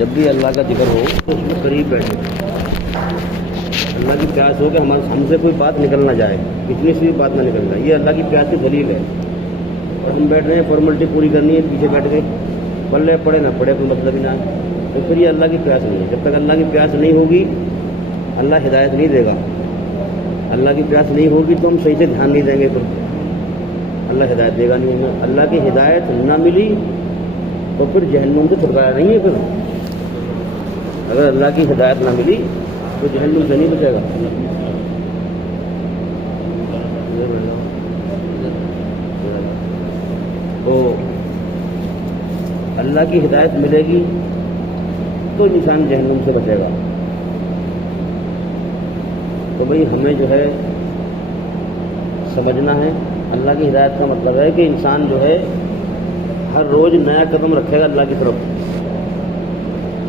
جب بھی اللہ کا ذکر ہو تو اس میں قریب بیٹھے، اللہ کی پیاس ہو کہ ہم سے کوئی بات نکل نہ جائے، کتنی سی بھی بات نہ نکل جائے، یہ اللہ کی پیاس کی دلیل ہے۔ اور ہم بیٹھ رہے ہیں فارملٹی پوری کرنی ہے، پیچھے بیٹھ گئے، پڑھ لے پڑھے نہ پڑھے کوئی مطلب ہی نہ ہے، تو پھر یہ اللہ کی پیاس نہیں ہے۔ جب تک اللہ کی پیاس نہیں ہوگی اللہ ہدایت نہیں دے گا، اللہ کی پیاس نہیں ہوگی تو ہم صحیح سے دھیان نہیں دیں گے، تو اللہ ہدایت دے گا نہیں ہمیں۔ اللہ کی ہدایت نہ ملی تو پھر جہنم سے چھٹکارا نہیں ہے۔ پھر اگر اللہ کی ہدایت نہ ملی تو جہنم سے نہیں بچے گا۔ تو اللہ کی ہدایت ملے گی تو انسان جہنم سے بچے گا۔ تو بھئی ہمیں جو ہے سمجھنا ہے، اللہ کی ہدایت کا مطلب ہے کہ انسان جو ہے ہر روز نیا قدم رکھے گا اللہ کی طرف،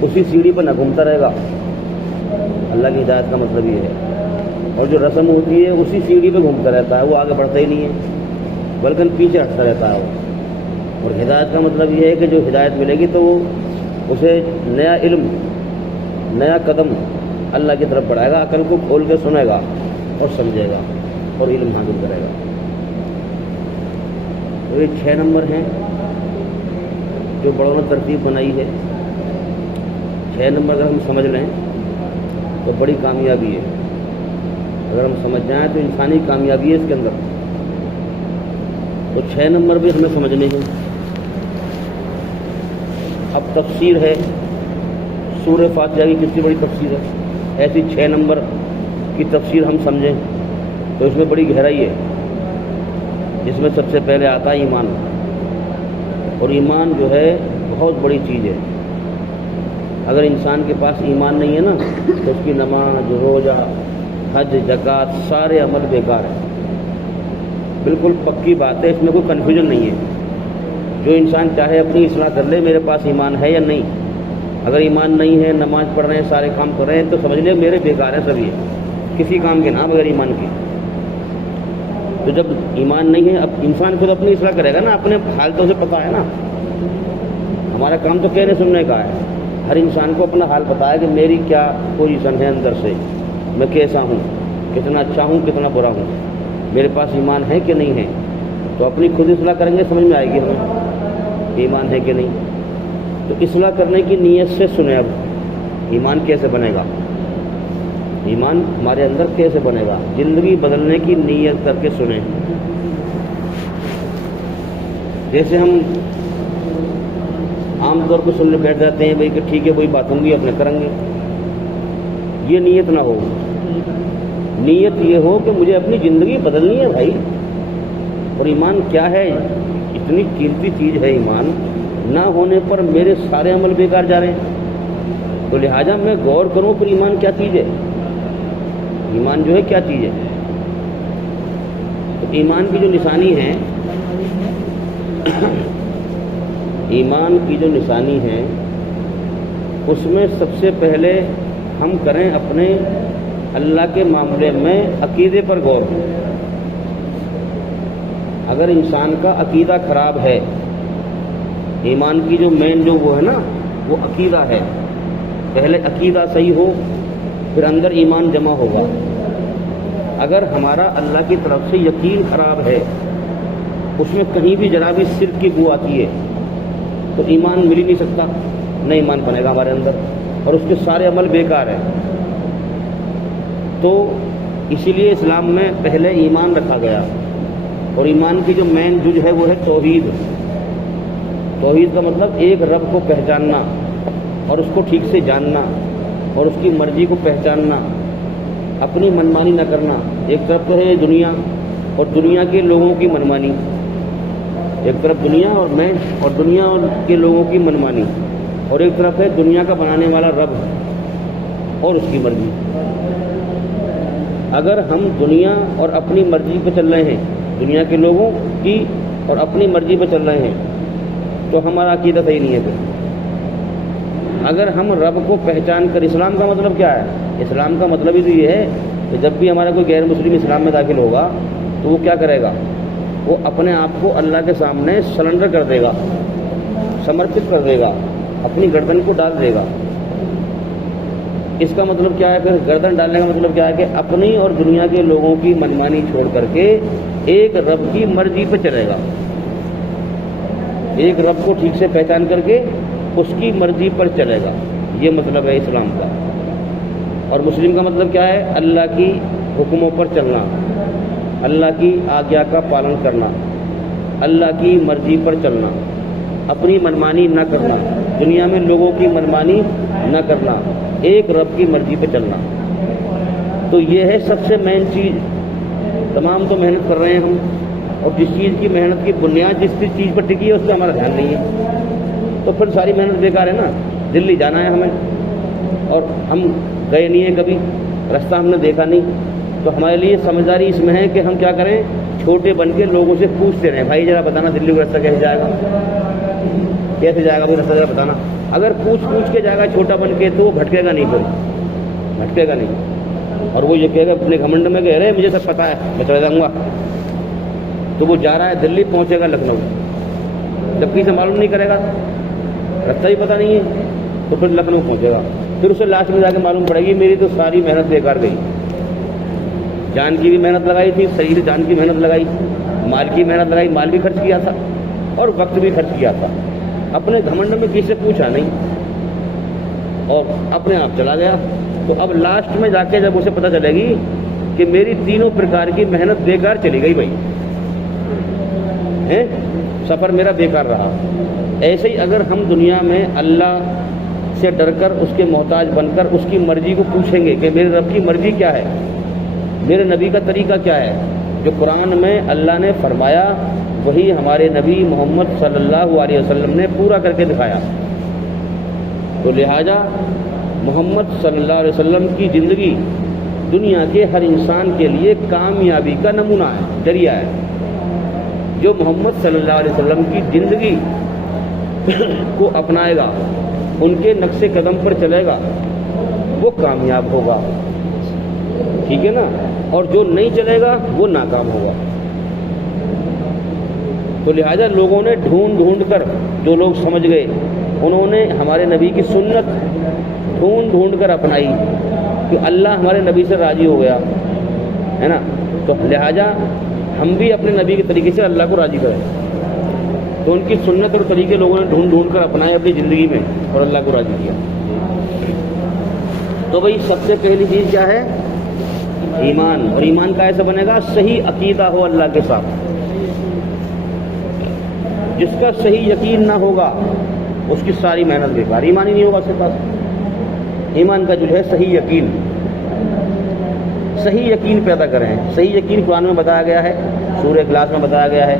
اسی سیڑھی پر نہ گھومتا رہے گا۔ اللہ کی ہدایت کا مطلب یہ ہے۔ اور جو رسم ہوتی ہے اسی سیڑھی پہ گھومتا رہتا ہے، وہ آگے بڑھتا ہی نہیں ہے بلکہ پیچھے ہٹتا رہتا ہے۔ اور ہدایت کا مطلب یہ ہے کہ جو ہدایت ملے گی تو وہ اسے نیا علم، نیا قدم اللہ کی طرف بڑھائے گا، عقل کو کھول کے سنے گا اور سمجھے گا اور علم حاصل کرے گا۔ تو یہ 6 نمبر ہیں جو بڑوں نے ترتیب بنائی ہے۔ 6 نمبر اگر ہم سمجھ لیں تو بڑی کامیابی ہے، اگر ہم سمجھ جائیں تو انسانی کامیابی ہے اس کے اندر۔ تو 6 نمبر بھی ہمیں سمجھنے ہیں۔ اب تفسیر ہے، سورہ فاتحہ کی کتنی بڑی تفسیر ہے، ایسی 6 نمبر کی تفسیر ہم سمجھیں تو اس میں بڑی گہرائی ہے، جس میں سب سے پہلے آتا ہے ایمان۔ اور ایمان جو ہے بہت بڑی چیز ہے۔ اگر انسان کے پاس ایمان نہیں ہے نا تو اس کی نماز، روزہ، حج، زکوٰۃ سارے عمل بیکار ہیں۔ بالکل پکی بات ہے، اس میں کوئی کنفیوژن نہیں ہے۔ جو انسان چاہے اپنی اصلاح کر لے، میرے پاس ایمان ہے یا نہیں۔ اگر ایمان نہیں ہے، نماز پڑھ رہے ہیں، سارے کام کر رہے ہیں، تو سمجھ لے میرے بیکار ہیں سبھی، کسی کام کے نام بغیر ایمان کے۔ تو جب ایمان نہیں ہے، اب انسان خود اپنی اصلاح کرے گا نا، اپنے حال تو اسے پتہ ہے نا۔ ہمارا کام تو کہنے سننے کا ہے، ہر انسان کو اپنا حال پتہ ہے کہ میری کیا پوزیشن ہے اندر سے، میں کیسا ہوں، کتنا اچھا ہوں، کتنا برا ہوں، میرے پاس ایمان ہے کہ نہیں ہے۔ تو اپنی خود اصلاح کریں گے، سمجھ میں آئے گی ہمیں کہ ایمان ہے کہ نہیں۔ تو اصلاح کرنے کی نیت سے سنیں اب ایمان کیسے بنے گا، ایمان ہمارے اندر کیسے بنے گا، زندگی بدلنے کی نیت کر کے سنیں۔ جیسے ہم عام طور پہ سننے بیٹھ جاتے ہیں بھائی کہ ٹھیک ہے وہی بات ہوں گی، اپنے کریں گے، یہ نیت نہ ہو۔ نیت یہ ہو کہ مجھے اپنی زندگی بدلنی ہے بھائی۔ اور ایمان کیا ہے؟ اتنی قیمتی چیز ہے ایمان، نہ ہونے پر میرے سارے عمل بیکار جا رہے ہیں۔ تو لہٰذا میں غور کروں پھر ایمان کیا چیز ہے، ایمان جو ہے کیا چیز ہے۔ تو ایمان کی جو نشانی ہے، ایمان کی جو نشانی ہے اس میں سب سے پہلے ہم کریں اپنے اللہ کے معاملے میں عقیدے پر غور۔ اگر انسان کا عقیدہ خراب ہے، ایمان کی جو مین جو وہ ہے نا وہ عقیدہ ہے، پہلے عقیدہ صحیح ہو پھر اندر ایمان جمع ہوگا۔ اگر ہمارا اللہ کی طرف سے یقین خراب ہے، اس میں کہیں بھی ذرا بھی شرک کی بو آتی ہے تو ایمان مل ہی نہیں سکتا، نہ ایمان بنے گا ہمارے اندر، اور اس کے سارے عمل بیکار ہیں۔ تو اسی لیے اسلام میں پہلے ایمان رکھا گیا، اور ایمان کی جو مین جز ہے وہ ہے توحید۔ توحید کا مطلب ایک رب کو پہچاننا اور اس کو ٹھیک سے جاننا اور اس کی مرضی کو پہچاننا، اپنی منمانی نہ کرنا۔ ایک طرف تو ہے دنیا اور دنیا کے لوگوں کی منمانی، ایک طرف دنیا اور میں اور دنیا کے لوگوں کی منمانی، اور ایک طرف ہے دنیا کا بنانے والا رب اور اس کی مرضی۔ اگر ہم دنیا اور اپنی مرضی پہ چل رہے ہیں، دنیا کے لوگوں کی اور اپنی مرضی پہ چل رہے ہیں، تو ہمارا عقیدہ صحیح نہیں ہے۔ پھر اگر ہم رب کو پہچان کر، اسلام کا مطلب کیا ہے؟ اسلام کا مطلب ہی تو یہ ہے کہ جب بھی ہمارا کوئی غیر مسلم اسلام میں داخل ہوگا تو وہ کیا کرے گا؟ وہ اپنے آپ کو اللہ کے سامنے سرنڈر کر دے گا، سمرپت کر دے گا، اپنی گردن کو ڈال دے گا۔ اس کا مطلب کیا ہے؟ پھر گردن ڈالنے کا مطلب کیا ہے کہ اپنی اور دنیا کے لوگوں کی منمانی چھوڑ کر کے ایک رب کی مرضی پہ چلے گا، ایک رب کو ٹھیک سے پہچان کر کے اس کی مرضی پر چلے گا۔ یہ مطلب ہے اسلام کا۔ اور مسلم کا مطلب کیا ہے؟ اللہ کی حکموں پر چلنا، اللہ کی آگیا کا پالن کرنا، اللہ کی مرضی پر چلنا، اپنی منمانی نہ کرنا، دنیا میں لوگوں کی منمانی نہ کرنا، ایک رب کی مرضی پہ چلنا۔ تو یہ ہے سب سے مین چیز۔ تمام تو محنت کر رہے ہیں ہم، اور جس چیز کی محنت کی بنیاد جس چیز پر ٹکی ہے اس پہ ہمارا دھیان نہیں ہے، تو پھر ساری محنت بیکار ہے نا۔ دلی جانا ہے ہمیں اور ہم گئے نہیں ہیں کبھی، راستہ ہم نے دیکھا نہیں، تو ہمارے لیے سمجھداری اس میں ہے کہ ہم کیا کریں؟ چھوٹے بن کے لوگوں سے پوچھتے رہیں، بھائی ذرا بتانا دلی کا راستہ کیسے جائے گا، کیسے جائے گا وہ راستہ، ذرا بتانا۔ اگر پوچھ کے جائے گا چھوٹا بن کے تو وہ بھٹکے گا نہیں، پھر بھٹکے گا نہیں، اور وہ یہ کہے گا اپنے گھمنڈ میں کہ ارے مجھے سب پتہ ہے میں چلا جاؤں گا، تو وہ جا رہا ہے دلی، پہنچے گا لکھنؤ، جب کسی سے معلوم نہیں کرے گا، راستہ ہی پتہ نہیں ہے، تو پھر لکھنؤ پہنچے گا، پھر اسے لاسٹ میں جا کے معلوم پڑے گی میری تو ساری محنت بیکار گئی، جان کی بھی محنت لگائی تھی، شریر جان کی محنت لگائی، مال کی محنت لگائی، مال بھی خرچ کیا تھا اور وقت بھی خرچ کیا تھا، اپنے گھمنڈ میں کسی سے پوچھا نہیں اور اپنے آپ چلا گیا۔ تو اب لاسٹ میں جا کے جب اسے پتہ چلے گی کہ میری تینوں پرکار کی محنت بیکار چلی گئی، بھائی سفر میرا بیکار رہا۔ ایسے ہی اگر ہم دنیا میں اللہ سے ڈر کر اس کے محتاج بن کر اس کی مرضی کو پوچھیں گے کہ میرے رب کی مرضی کیا ہے، میرے نبی کا طریقہ کیا ہے، جو قرآن میں اللہ نے فرمایا وہی ہمارے نبی محمد صلی اللہ علیہ وسلم نے پورا کر کے دکھایا، تو لہٰذا محمد صلی اللہ علیہ وسلم کی زندگی دنیا کے ہر انسان کے لیے کامیابی کا نمونہ ہے، ذریعہ ہے۔ جو محمد صلی اللہ علیہ وسلم کی زندگی کو اپنائے گا، ان کے نقش قدم پر چلے گا، وہ کامیاب ہوگا، ٹھیک ہے نا، اور جو نہیں چلے گا وہ ناکام ہوگا۔ تو لہذا لوگوں نے ڈھونڈ کر، جو لوگ سمجھ گئے انہوں نے ہمارے نبی کی سنت ڈھونڈ کر اپنائی کہ اللہ ہمارے نبی سے راضی ہو گیا ہے نا، تو لہذا ہم بھی اپنے نبی کے طریقے سے اللہ کو راضی کریں۔ تو ان کی سنت اور طریقے لوگوں نے ڈھونڈ کر اپنائے اپنی زندگی میں اور اللہ کو راضی کیا۔ تو بھائی سب سے پہلی چیز کیا ہے؟ ایمان، اور ایمان کا ایسا بنے گا صحیح عقیدہ ہو اللہ کے ساتھ۔ جس کا صحیح یقین نہ ہوگا اس کی ساری محنت بیکار، ایمان ہی نہیں ہوگا اس کے پاس۔ ایمان کا جو ہے صحیح یقین پیدا کریں۔ صحیح یقین قرآن میں بتایا گیا ہے، سورہ اخلاص میں بتایا گیا ہے،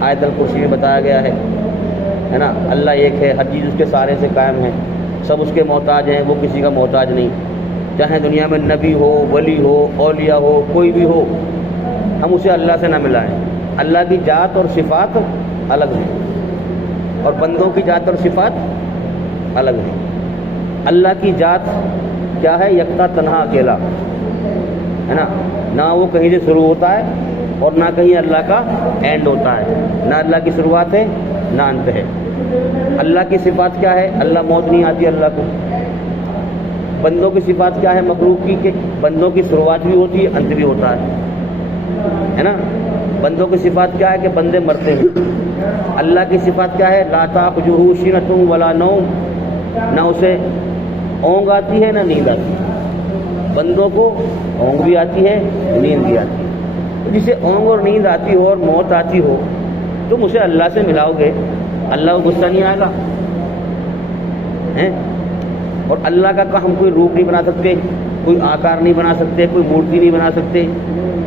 آیت الکرسی میں بتایا گیا ہے نا، اللہ ایک ہے، ہر چیز اس کے سارے سے قائم ہے، سب اس کے محتاج ہیں، وہ کسی کا محتاج نہیں۔ چاہے دنیا میں نبی ہو، ولی ہو، اولیاء ہو، کوئی بھی ہو، ہم اسے اللہ سے نہ ملائیں۔ اللہ کی ذات اور صفات الگ ہیں اور بندوں کی ذات اور صفات الگ ہیں۔ اللہ کی ذات کیا ہے؟ یکتا تنہا اکیلا ہے نا، نہ وہ کہیں سے شروع ہوتا ہے اور نہ کہیں اللہ کا اینڈ ہوتا ہے، نہ اللہ کی شروعات ہے نہ انت ہے۔ اللہ کی صفات کیا ہے؟ اللہ موت نہیں آتی اللہ کو۔ بندوں کی صفات کیا ہے مخلوق کی؟ کہ بندوں کی شروعات بھی ہوتی ہے، انت بھی ہوتا ہے نا۔ بندوں کی صفات کیا ہے؟ کہ بندے مرتے ہیں۔ اللہ کی صفات کیا ہے؟ لا تأخذہ سنۃ ولا نوم، نہ اسے اونگ آتی ہے نہ نیند آتی ہے۔ بندوں کو اونگ بھی آتی ہے، نیند بھی آتی ہے۔ جسے اونگ اور نیند آتی ہو اور موت آتی ہو، تم اسے اللہ سے ملاؤ گے، اللہ کو غصہ نہیں آئے گا؟ اور اللہ کا ہم کوئی روپ نہیں بنا سکتے، کوئی آکار نہیں بنا سکتے، کوئی مورتی نہیں بنا سکتے،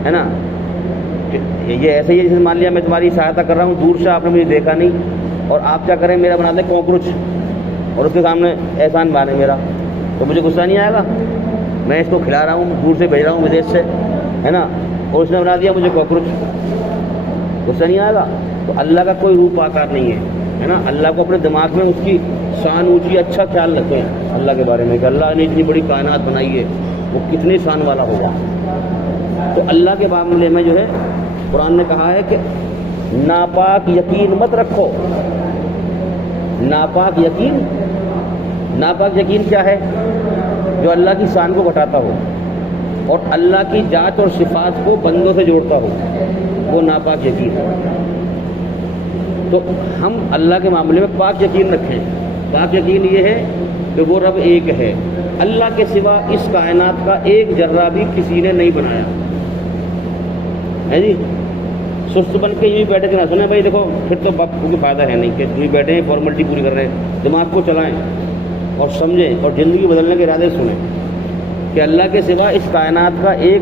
ہے نا۔ یہ ایسے ہی ہے جیسے مان لیا میں تمہاری سہایتا کر رہا ہوں، دور سے آپ نے مجھے دیکھا نہیں، اور آپ کیا کریں میرا بنا دیں کاکروچ اور اس کے سامنے احسان مانے میرا، تو مجھے غصہ نہیں آئے گا؟ میں اس کو کھلا رہا ہوں، دور سے بھیج رہا ہوں ودیش سے، ہے نا، اور اس نے بنا دیا مجھے کاکروچ، غصہ نہیں آئے گا؟ تو اللہ کا کوئی روپ آکار نہیں ہے نا۔ اللہ کو اپنے دماغ میں اس کی شان اونچی، اچھا خیال رکھیں اللہ کے بارے میں کہ اللہ نے اتنی بڑی کائنات بنائی ہے، وہ کتنے شان والا ہوگا۔ تو اللہ کے معاملے میں جو ہے قرآن نے کہا ہے کہ ناپاک یقین مت رکھو، ناپاک یقین ناپاک یقین کیا ہے؟ جو اللہ کی شان کو گھٹاتا ہو اور اللہ کی ذات اور صفات کو بندوں سے جوڑتا ہو، وہ ناپاک یقین ہے۔ تو ہم اللہ کے معاملے میں پاک یقین رکھیں۔ پاک یقین یہ ہے کہ وہ رب ایک ہے، اللہ کے سوا اس کائنات کا ایک ذرہ بھی کسی نے نہیں بنایا ہے جی۔ سست بن کے یوں بیٹھے کہ نہ سنیں بھائی دیکھو، پھر تو کوئی فائدہ ہے نہیں کہ یوں بیٹھے ہیں فارملٹی پوری کر رہے ہیں۔ دماغ کو چلائیں اور سمجھیں اور زندگی بدلنے کے ارادے سنیں کہ اللہ کے سوا اس کائنات کا ایک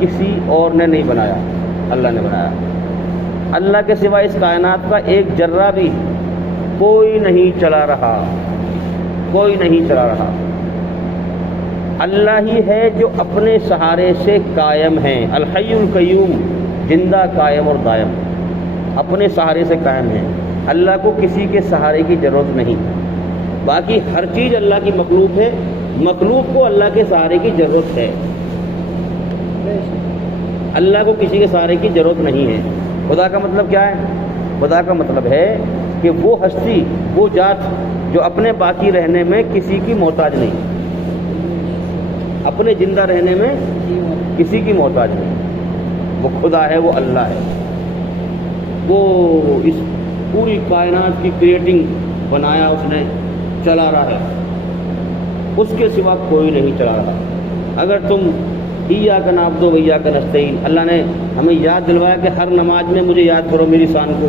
کسی اور نے نہیں بنایا، اللہ نے بنایا۔ اللہ کے سوا اس کائنات کا ایک ذرہ بھی کوئی نہیں چلا رہا، کوئی نہیں چلا رہا۔ اللہ ہی ہے جو اپنے سہارے سے قائم ہیں، الحی القیوم، زندہ قائم اور دائم، اپنے سہارے سے قائم ہیں۔ اللہ کو کسی کے سہارے کی ضرورت نہیں۔ باقی ہر چیز اللہ کی مخلوق ہے، مخلوق کو اللہ کے سہارے کی ضرورت ہے، اللہ کو کسی کے سہارے کی ضرورت نہیں ہے۔ خدا کا مطلب کیا ہے؟ خدا کا مطلب ہے کہ وہ ہستی، وہ ذات جو اپنے باقی رہنے میں کسی کی محتاج نہیں، اپنے زندہ رہنے میں کسی کی محتاج نہیں، وہ خدا ہے، وہ اللہ ہے۔ وہ اس پوری کائنات کی کریٹنگ بنایا اس نے، چلا رہا ہے، اس کے سوا کوئی نہیں چلا رہا۔ اگر تم ایاک نعبد و ایاک نستعین، اللہ نے ہمیں یاد دلوایا کہ ہر نماز میں مجھے یاد کرو میری شان کو،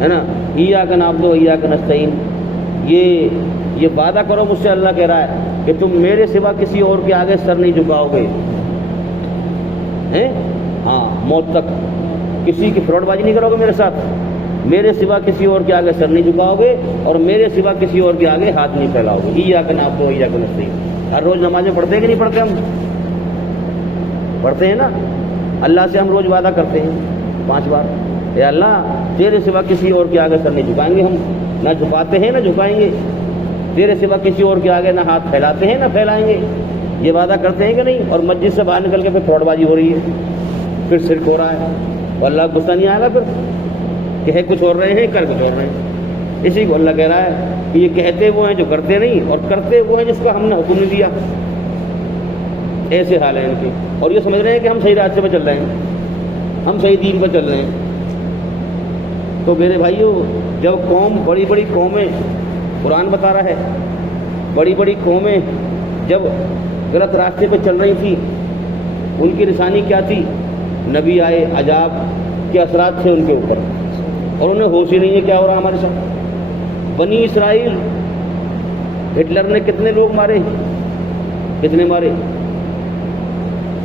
ہے نا، ایاک نعبد و ایاک نستعین، یہ وعدہ کرو مجھ سے، اللہ کہہ رہا ہے کہ تم میرے سوا کسی اور کے آگے سر نہیں جھکاؤ گے، ہاں موت تک کسی کی فراڈ بازی نہیں کرو گے میرے ساتھ، میرے سوا کسی اور کے آگے سر نہیں جھکاؤ گے اور میرے سوا کسی اور کے آگے ہاتھ نہیں پھیلاؤ گے۔ ایاک نعبد و ایاک نستعین، ہر روز نماز میں پڑھتے ہیں کہ نہیں پڑھتے؟ ہم پڑھتے ہیں نا، اللہ سے ہم روز وعدہ کرتے ہیں 5 بار، اے اللہ تیرے سوا کسی اور کے آگے سر نہیں جھکائیں گے، ہم نہ جھکاتے ہیں نہ جھکائیں گے، تیرے سوا کسی اور کے آگے نہ ہاتھ پھیلاتے ہیں نہ پھیلائیں گے، یہ وعدہ کرتے ہیں کہ نہیں؟ اور مسجد سے باہر نکل کے پھر فراڈ بازی ہو رہی ہے، پھر شرک ہو رہا ہے، تو اللہ کو غصہ نہیں آئے گا پھر کہ ہے کچھ اور رہے ہیں کر کچھ اور رہے ہیں؟ اسی کو اللہ کہہ رہا ہے کہ یہ کہتے وہ ہیں جو کرتے نہیں، اور کرتے وہ ہیں جس کا ہم نے حکم نہیں دیا۔ ایسے حال ہیں ان کے، اور یہ سمجھ رہے ہیں کہ ہم صحیح راستے پہ چل رہے ہیں، ہم صحیح دین پہ چل رہے ہیں۔ تو میرے بھائیوں، جب بڑی بڑی قومیں، قرآن بتا رہا ہے، بڑی بڑی قومیں جب غلط راستے پہ چل رہی تھی، ان کی نشانی کیا تھی؟ نبی آئے، عذاب کے اثرات تھے ان کے اوپر، اور انہیں ہوش ہی نہیں ہے کیا ہو رہا ہمارے ساتھ۔ بنی اسرائیل، ہٹلر نے کتنے لوگ مارے، کتنے مارے،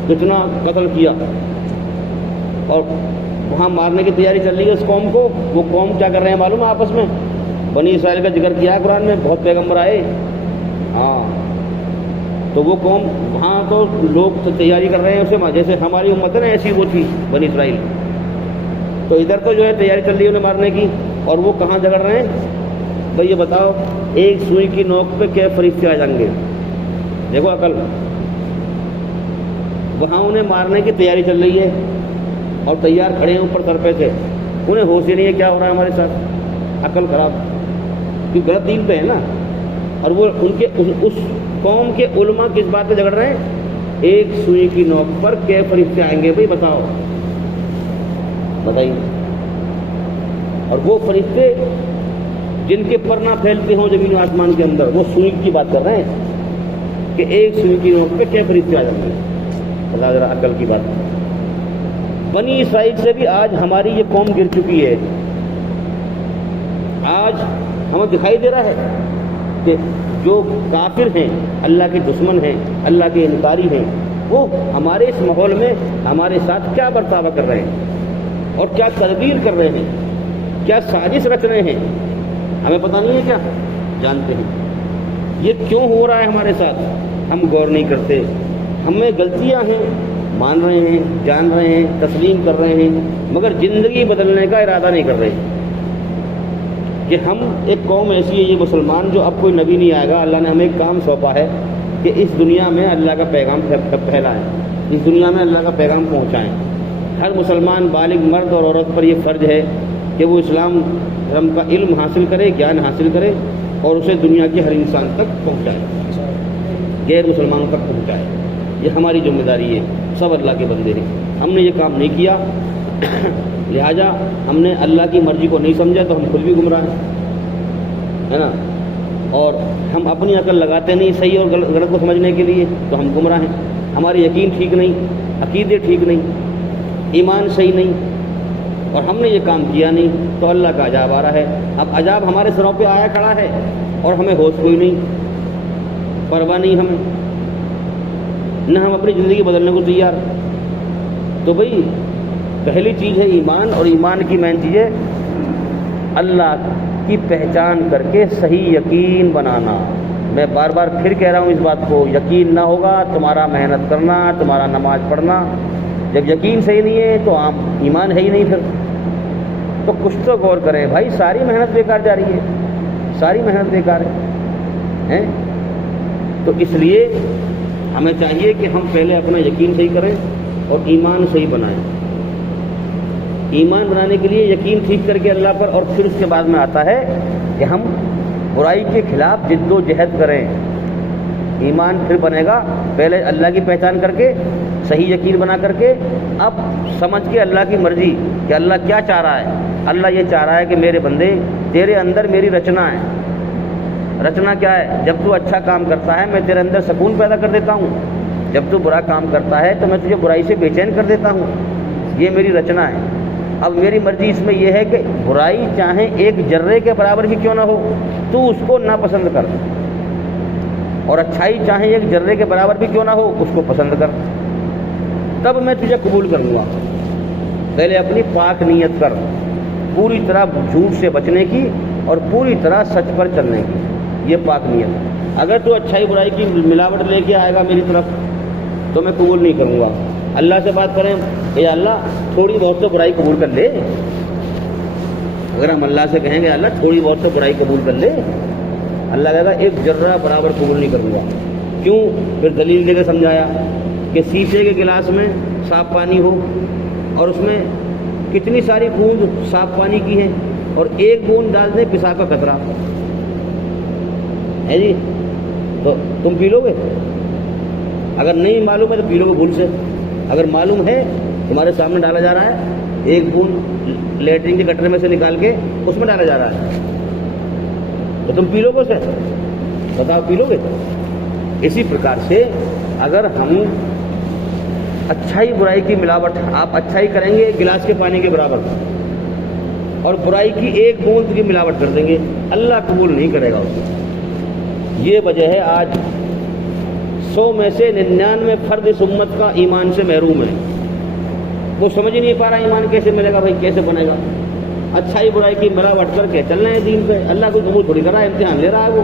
کتنا قتل کیا، اور وہاں مارنے کی تیاری چل رہی ہے اس قوم کو۔ وہ قوم کیا کر رہے ہیں معلوم ہے؟ آپس میں بنی اسرائیل کا ذکر کیا ہے قرآن میں، بہت پیغمبر آئے، ہاں، تو وہ قوم وہاں تو لوگ تیاری کر رہے ہیں اسے، جیسے ہماری امت ہے نا ایسی وہ تھی بنی اسرائیل، تو ادھر تو جو ہے تیاری چل رہی ہے انہیں مارنے کی، اور وہ کہاں جھگڑ رہے ہیں بھائی؟ یہ بتاؤ، ایک سوئی کی نوک پہ کیا فرشتے آ جائیں گے؟ دیکھو عقل، وہاں انہیں مارنے کی تیاری چل رہی ہے اور تیار کھڑے ہیں اوپر سر پہ سے، انہیں ہوش ہی نہیں ہے کیا ہو رہا ہے ہمارے ساتھ۔ عقل خراب، کہ غلط دین پہ ہے نا۔ اور وہ ان کے اس قوم کے علماء کس بات پہ جھگڑ رہے ہیں؟ ایک سوئی کی نوک پر کیا فرشتے آئیں گے بھائی؟ بتاؤ، بتائیے۔ اور وہ فرشتے جن کے پر نہ پھیلتے ہوں زمین و آسمان کے اندر، وہ سوئی کی بات کر رہے ہیں کہ ایک سوئی کی نوک پہ کیا فرشتے آ جائیں گے؟ اللہ ذرا عقل کی بات۔ بنی اسرائیل سے بھی آج ہماری یہ قوم گر چکی ہے۔ آج ہمیں دکھائی دے رہا ہے کہ جو کافر ہیں، اللہ کے دشمن ہیں، اللہ کے انکاری ہیں، وہ ہمارے اس ماحول میں ہمارے ساتھ کیا برتاوا کر رہے ہیں اور کیا تدبیر کر رہے ہیں، کیا سازش رچ رہے ہیں، ہمیں پتہ نہیں ہے کیا؟ جانتے ہیں۔ یہ کیوں ہو رہا ہے ہمارے ساتھ؟ ہم غور نہیں کرتے، ہمیں غلطیاں ہیں، مان رہے ہیں، جان رہے ہیں، تسلیم کر رہے ہیں، مگر زندگی بدلنے کا ارادہ نہیں کر رہے کہ ہم ایک قوم ایسی ہے، یہ مسلمان، جو اب کوئی نبی نہیں آئے گا، اللہ نے ہمیں ایک کام سونپا ہے کہ اس دنیا میں اللہ کا پیغام پھیلائیں، اس دنیا میں اللہ کا پیغام پہنچائیں۔ ہر مسلمان بالغ مرد اور عورت پر یہ فرض ہے کہ وہ اسلام دھرم کا علم حاصل کرے، گیان حاصل کرے، اور اسے دنیا کے ہر انسان تک پہنچائے، غیر مسلمانوں تک پہنچائے۔ یہ ہماری ذمہ داری ہے، سب اللہ کے بندے ہیں۔ ہم نے یہ کام نہیں کیا، لہٰذا ہم نے اللہ کی مرضی کو نہیں سمجھا تو ہم خود بھی گمراہ ہیں، ہے نا۔ اور ہم اپنی عقل لگاتے نہیں صحیح اور غلط کو سمجھنے کے لیے تو ہم گمراہ ہیں۔ ہماری یقین ٹھیک نہیں، عقیدے ٹھیک نہیں، ایمان صحیح نہیں، اور ہم نے یہ کام کیا نہیں تو اللہ کا عذاب آ رہا ہے۔ اب عذاب ہمارے سروں پہ آیا کھڑا ہے اور ہمیں ہوش کوئی نہیں، پرواہ نہیں ہمیں، نہ ہم اپنی زندگی بدلنے کو تیار۔ تو بھئی پہلی چیز ہے ایمان، اور ایمان کی مین چیز ہے اللہ کی پہچان کر کے صحیح یقین بنانا۔ میں بار بار پھر کہہ رہا ہوں اس بات کو، یقین نہ ہوگا تمہارا محنت کرنا، تمہارا نماز پڑھنا، جب یقین صحیح نہیں ہے تو عام ایمان ہے ہی نہیں پھر۔ تو کچھ تو غور کریں بھائی، ساری محنت بیکار جا رہی ہے، ساری محنت بیکار ہے۔ تو اس لیے ہمیں چاہیے کہ ہم پہلے اپنا یقین صحیح کریں اور ایمان صحیح بنائیں۔ ایمان بنانے کے لیے یقین ٹھیک کر کے اللہ پر، اور پھر اس کے بعد میں آتا ہے کہ ہم برائی کے خلاف جد و جہد کریں۔ ایمان پھر بنے گا پہلے اللہ کی پہچان کر کے، صحیح یقین بنا کر کے، اب سمجھ کے اللہ کی مرضی کہ اللہ کیا چاہ رہا ہے۔ اللہ یہ چاہ رہا ہے کہ میرے بندے تیرے اندر میری رچنا ہے۔ رچنا کیا ہے؟ جب تو اچھا کام کرتا ہے میں تیرے اندر سکون پیدا کر دیتا ہوں، جب تو برا کام کرتا ہے تو میں تجھے برائی سے بے چین کر دیتا ہوں۔ یہ میری رچنا ہے۔ اب میری مرضی اس میں یہ ہے کہ برائی چاہے ایک ذرے کے برابر بھی کیوں نہ ہو تو اس کو ناپسند کر، اور اچھائی چاہے ایک ذرے کے برابر بھی کیوں نہ ہو اس کو پسند کر، تب میں تجھے قبول کروں گا۔ پہلے اپنی پاک نیت کر، پوری طرح جھوٹ سے بچنے کی اور پوری طرح سچ پر چلنے کی، یہ پاک نیت۔ اگر تو اچھائی برائی کی ملاوٹ لے کے آئے گا میری طرف تو میں قبول نہیں کروں گا۔ اللہ سے بات کریں، اے اللہ تھوڑی بہت تو برائی قبول کر لے، اگر ہم اللہ سے کہیں گے اللہ تھوڑی بہت تو برائی قبول کر لے، اللہ کہے گا ایک ذرہ برابر قبول نہیں کروں گا۔ کیوں؟ پھر دلیل دے کے سمجھایا کہ شیشے کے گلاس میں صاف پانی ہو اور اس میں کتنی ساری بوند صاف پانی کی ہیں اور ایک بوند ڈال دیں پیشاب کا قطرہ ہے جی، تو تم پی لو گے؟ اگر نہیں معلوم ہے تو پی لو گے بھول سے، اگر معلوم ہے تمہارے سامنے ڈالا جا رہا ہے، ایک بوند لیٹرین کے گٹر میں سے نکال کے اس میں ڈالا جا رہا ہے تو تم پی لو گے اسے؟ بتاؤ پی لو گے؟ اسی پرکار سے اگر ہم اچھائی برائی کی ملاوٹ، آپ اچھائی کریں گے گلاس کے پانی کے برابر اور برائی کی ایک بوند کی ملاوٹ کر دیں گے، اللہ قبول نہیں کرے گا اسے۔ یہ وجہ ہے آج 100 میں سے 99 فرد اس امت کا ایمان سے محروم ہے۔ وہ سمجھ ہی نہیں پا رہا ایمان کیسے ملے گا، بھائی کیسے بنے گا؟ اچھائی برائی کی ملاوٹ کر کے چل رہے ہیں دین پہ، اللہ کو قبول تھوڑی کر رہا ہے، امتحان لے رہا ہے وہ۔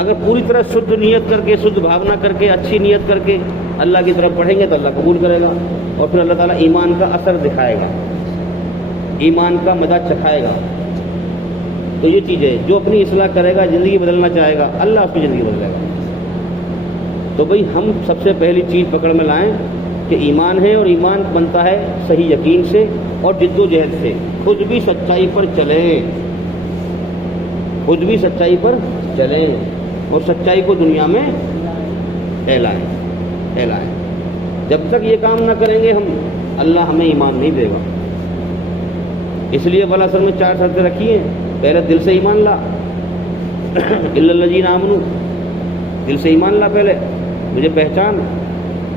اگر پوری طرح شدھ نیت کر کے، شدھ بھاونا کر کے، اچھی نیت کر کے اللہ کی طرف پڑھیں گے تو اللہ قبول کرے گا، اور پھر اللہ تعالیٰ ایمان کا اثر دکھائے گا، ایمان کا مزہ چکھائے گا۔ تو یہ چیز ہے، جو اپنی اصلاح کرے گا، زندگی بدلنا چاہے گا، اللہ اس کی زندگی بدلے گا۔ تو بھئی ہم سب سے پہلی چیز پکڑ میں لائیں کہ ایمان ہے، اور ایمان بنتا ہے صحیح یقین سے اور جد و جہد سے۔ خود بھی سچائی پر چلیں، خود بھی سچائی پر چلیں اور سچائی کو دنیا میں پھیلائیں۔ جب تک یہ کام نہ کریں گے ہم، اللہ ہمیں ایمان نہیں دے گا۔ اس لیے بلا اصل میں 4 شرطیں رکھی ہیں۔ پہلے دل سے ایمان لا، الا الذین آمنوا، دل سے ایمان لا، پہلے مجھے پہچان،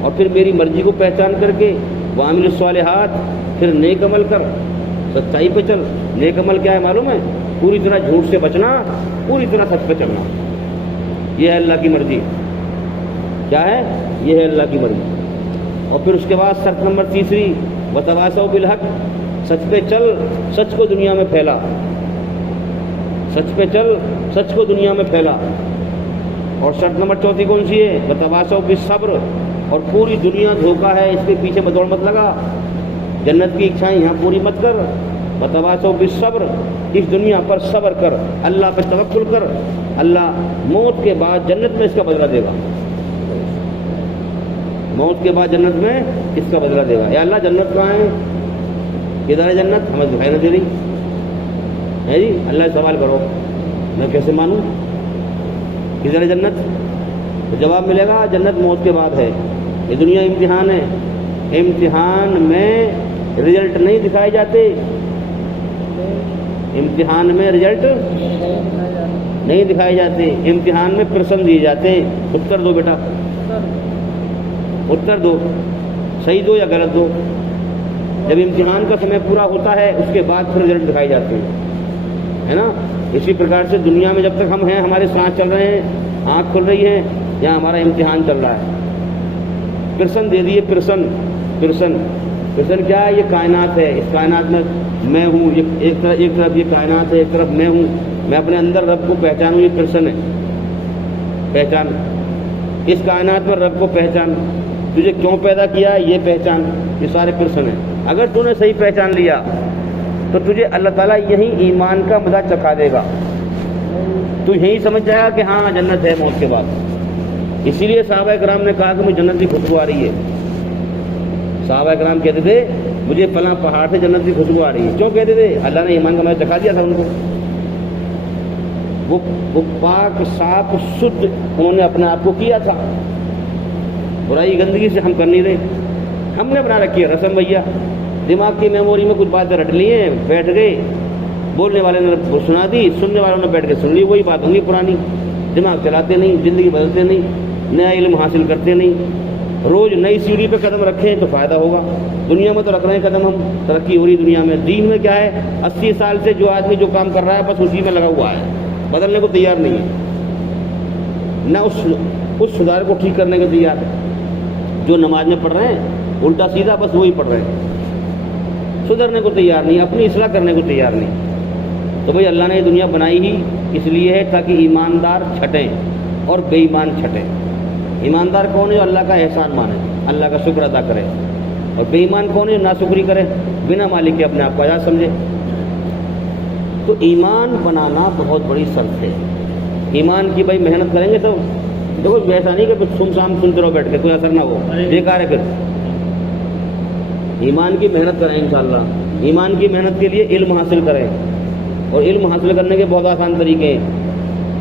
اور پھر میری مرضی کو پہچان کر کے وعملوا الصالحات، پھر نیک عمل کر، سچائی پہ چل۔ نیک عمل کیا ہے معلوم ہے؟ پوری طرح جھوٹ سے بچنا، پوری طرح سچ پہ چلنا، یہ ہے اللہ کی مرضی۔ کیا ہے؟ یہ ہے اللہ کی مرضی۔ اور پھر اس کے بعد شرط نمبر 3 وتواصوا بالحق، سچ پہ چل، سچ کو دنیا میں پھیلا، سچ پہ چل، سچ کو دنیا میں پھیلا۔ اور شرط نمبر 4 کون سی ہے؟ وتواصوا بالصبر، اور پوری دنیا دھوکہ ہے، اس کے پیچھے بدوڑ مت لگا، جنت کی اچھائیں یہاں پوری مت کر۔ وتواصوا بالصبر، اس دنیا پر صبر کر، اللہ پہ توکل کر، اللہ موت کے بعد جنت میں اس کا بدلہ دے گا، موت کے بعد جنت میں اس کا بدلہ دے گا۔ یا اللہ جنت کہاں ہے؟ کدھر ہے جنت؟ ہمیں دکھائی نہ دے رہی ہے جی، اللہ سے سوال کرو میں کیسے مانوں؟ کدھر ہے جنت؟ تو جواب ملے گا جنت موت کے بعد ہے. یہ دنیا امتحان ہے. امتحان میں رزلٹ نہیں دکھائے جاتے. امتحان میں رزلٹ نہیں دکھائے جاتے. امتحان میں پرسن دیے جاتے ہیں. اتر دو بیٹا, اتر دو, صحیح دو یا غلط دو. جب امتحان کا سمے پورا ہوتا ہے اس کے بعد پھر رزلٹ دکھائے جاتے ہیں, ہے نا. اسی پرکار سے دنیا میں جب تک ہم ہیں, ہمارے سانس چل رہے ہیں, آنکھ کھل رہی ہے, یا ہمارا امتحان چل رہا ہے. پرسن دے دیے. پرسن پرسن کیا ہے؟ یہ کائنات ہے. اس کائنات میں میں ہوں. ایک طرف یہ کائنات ہے, ایک طرف میں ہوں. میں اپنے اندر رب کو پہچانوں, یہ پرسن ہے. پہچان. اس کائنات میں رب کو پہچان. تجھے کیوں پیدا کیا ہے یہ پہچان. یہ سارے پرسن ہیں. اگر تو نے صحیح پہچان لیا تو تجھے اللہ تعالیٰ یہی ایمان کا مزہ چکھا دے گا. تو یہی سمجھ جائے گا کہ ہاں جنت ہے موت کے بعد. اسی لیے صحابہ کرام نے کہا کہ مجھے جنت کی خوشبو آ رہی ہے. صحابہ کرام کہتے تھے مجھے فلاں پہاڑ سے جنت کی خوشبو آ رہی ہے. کیوں کہتے تھے؟ اللہ نے ایمان کا مزہ چکھا دیا تھا ان کو. وہ پاک صاف شدھ انہوں نے اپنے آپ کو کیا تھا. برائی گندگی سے ہم کر نہیں رہے. ہم نے بنا رکھی ہے رسم بھیا. دماغ کی میموری میں کچھ باتیں رٹ لی ہیں, بیٹھ گئے. بولنے والے نے سنا دی, سننے والوں نے بیٹھ کے سن لی, وہی بات ہوں گی پرانی. دماغ چلاتے نہیں, زندگی بدلتے نہیں, نیا علم حاصل کرتے نہیں. روز نئی سیڑھی پہ قدم رکھیں تو فائدہ ہوگا. دنیا میں تو رکھ رہے ہیں قدم ہم, ترقی ہو رہی دنیا میں. دین میں کیا ہے؟ 80 سال سے جو آدمی جو کام کر رہا ہے بس اسی میں لگا ہوا ہے, بدلنے کو تیار نہیں ہے, نہ اس سدھار کو ٹھیک کرنے کو تیار ہے. جو نماز میں پڑھ رہے ہیں الٹا سیدھا بس وہی پڑھ رہے ہیں, سدھرنے کو تیار نہیں, اپنی اصلاح کرنے کو تیار نہیں. تو بھئی اللہ نے یہ دنیا بنائی ہی اس لیے ہے تاکہ ایماندار چھٹیں اور بے ایمان چھٹیں. ایماندار کون ہے؟ اللہ کا احسان مانے, اللہ کا شکر ادا کرے. اور بے ایمان کون ہے؟ ناشکری کرے, بنا مالک کے اپنے آپ کو آزاد سمجھے. تو ایمان بنانا بہت بڑی شرط ہے. ایمان کی بھائی محنت کریں گے تو دیکھو ایسا نہیں کہ سم شام سنتے رہو بیٹھ کے, کوئی اثر نہ ہو, بیکار ہے پھر. ایمان کی محنت کریں انشاءاللہ. ایمان کی محنت کے لیے علم حاصل کریں, اور علم حاصل کرنے کے بہت آسان طریقے ہیں.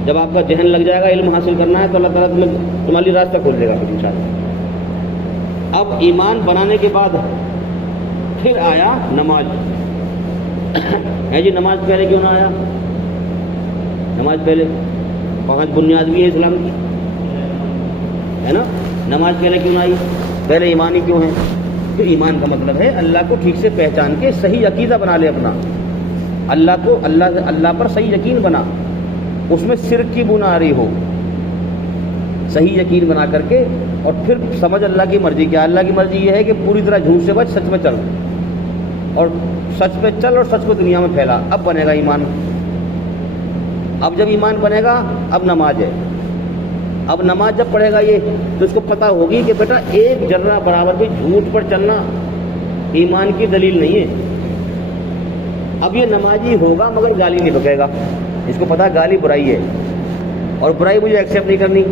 جب آپ کا ذہن لگ جائے گا علم حاصل کرنا ہے تو اللہ تعالیٰ تمہاری راستہ کھول دے گا پھر انشاءاللہ. اب ایمان بنانے کے بعد پھر آیا نماز. ہے جی نماز پہلے کیوں نہ آیا؟ نماز پہلے 5 بنیاد بھی ہے اسلام کی, ہے نا. نماز پہلے کیوں نہ آئی؟ پہلے ایمان ہی کیوں ہے؟ تو ایمان کا مطلب ہے اللہ کو ٹھیک سے پہچان کے صحیح عقیدہ بنا لے اپنا. اللہ پر صحیح یقین بنا, اس میں شرک کی بو نہ آ رہی ہو. صحیح یقین بنا کر کے اور پھر سمجھ اللہ کی مرضی کیا. اللہ کی مرضی یہ ہے کہ پوری طرح جھوٹ سے بچ, سچ پہ چل, اور سچ پہ چل اور سچ کو دنیا میں پھیلا. اب بنے گا ایمان. اب جب ایمان بنے گا اب نماز ہے. اب نماز جب پڑھے گا یہ تو اس کو پتہ ہوگی کہ بیٹا ایک ذرہ برابر بھی جھوٹ پر چلنا ایمان کی دلیل نہیں ہے. اب یہ نمازی ہوگا مگر گالی نہیں بکے گا. اس کو پتہ گالی برائی ہے, اور برائی مجھے ایکسیپٹ نہیں کرنی,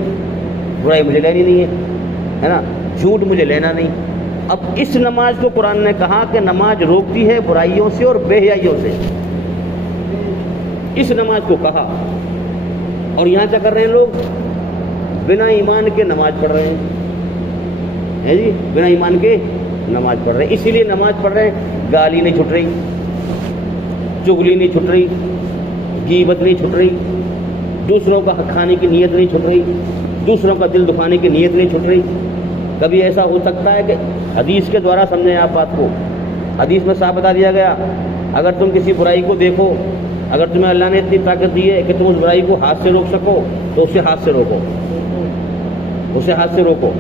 برائی مجھے لینی نہیں ہے نا, جھوٹ مجھے لینا نہیں. اب اس نماز کو قرآن نے کہا کہ نماز روکتی ہے برائیوں سے اور بے حیائیوں سے. اس نماز کو کہا, اور یہاں کیا کر رہے ہیں لوگ؟ بنا ایمان کے نماز پڑھ رہے ہیں, ہے جی, بنا ایمان کے نماز پڑھ رہے ہیں. اسی لیے نماز پڑھ رہے ہیں, گالی نہیں چھٹ رہی, چغلی نہیں چھٹ رہی, غیبت نہیں چھٹ رہی, دوسروں کا حق کھانے کی نیت نہیں چھٹ رہی, دوسروں کا دل دکھانے کی نیت نہیں چھٹ رہی. کبھی ایسا ہو سکتا ہے کہ حدیث کے دوارا سمجھیں آپ بات کو. حدیث میں صاف بتا دیا گیا اگر تم کسی برائی کو دیکھو, اگر تمہیں اللہ نے اتنی طاقت دی ہے کہ تم اس برائی کو ہاتھ سے روک سکو تو اسے ہاتھ سے روکو, اسے ہاتھ سے روکو.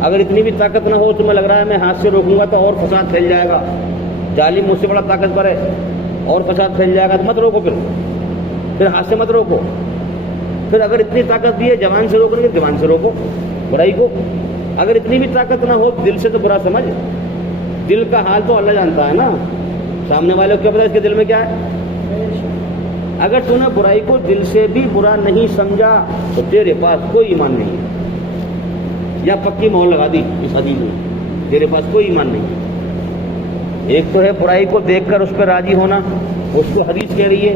اگر اتنی بھی طاقت نہ ہو, تمہیں لگ رہا ہے میں ہاتھ سے روکوں گا تو اور فساد پھیل جائے گا, ظالم مجھ سے بڑا طاقتور ہے اور فساد پھیل جائے گا, تو مت روکو, پھر ہاتھ سے مت روکو. پھر اگر اتنی طاقت دی ہے زبان سے روکنے کی, زبان سے روکو برائی کو. اگر اتنی بھی طاقت نہ ہو دل سے تو برا سمجھ, دل کا حال تو اللہ جانتا ہے نا, سامنے والے کو کیا پتا اس کے دل میں کیا ہے. اگر تو نے برائی کو دل سے بھی برا نہیں سمجھا تو تیرے پاس کوئی ایمان نہیں ہے. یا پکی مہر لگا دی اس حدیث میں, تیرے پاس کوئی ایمان نہیں ہے. ایک تو ہے برائی کو دیکھ کر اس پہ راضی ہونا, اس کو حدیث کہہ رہی ہے,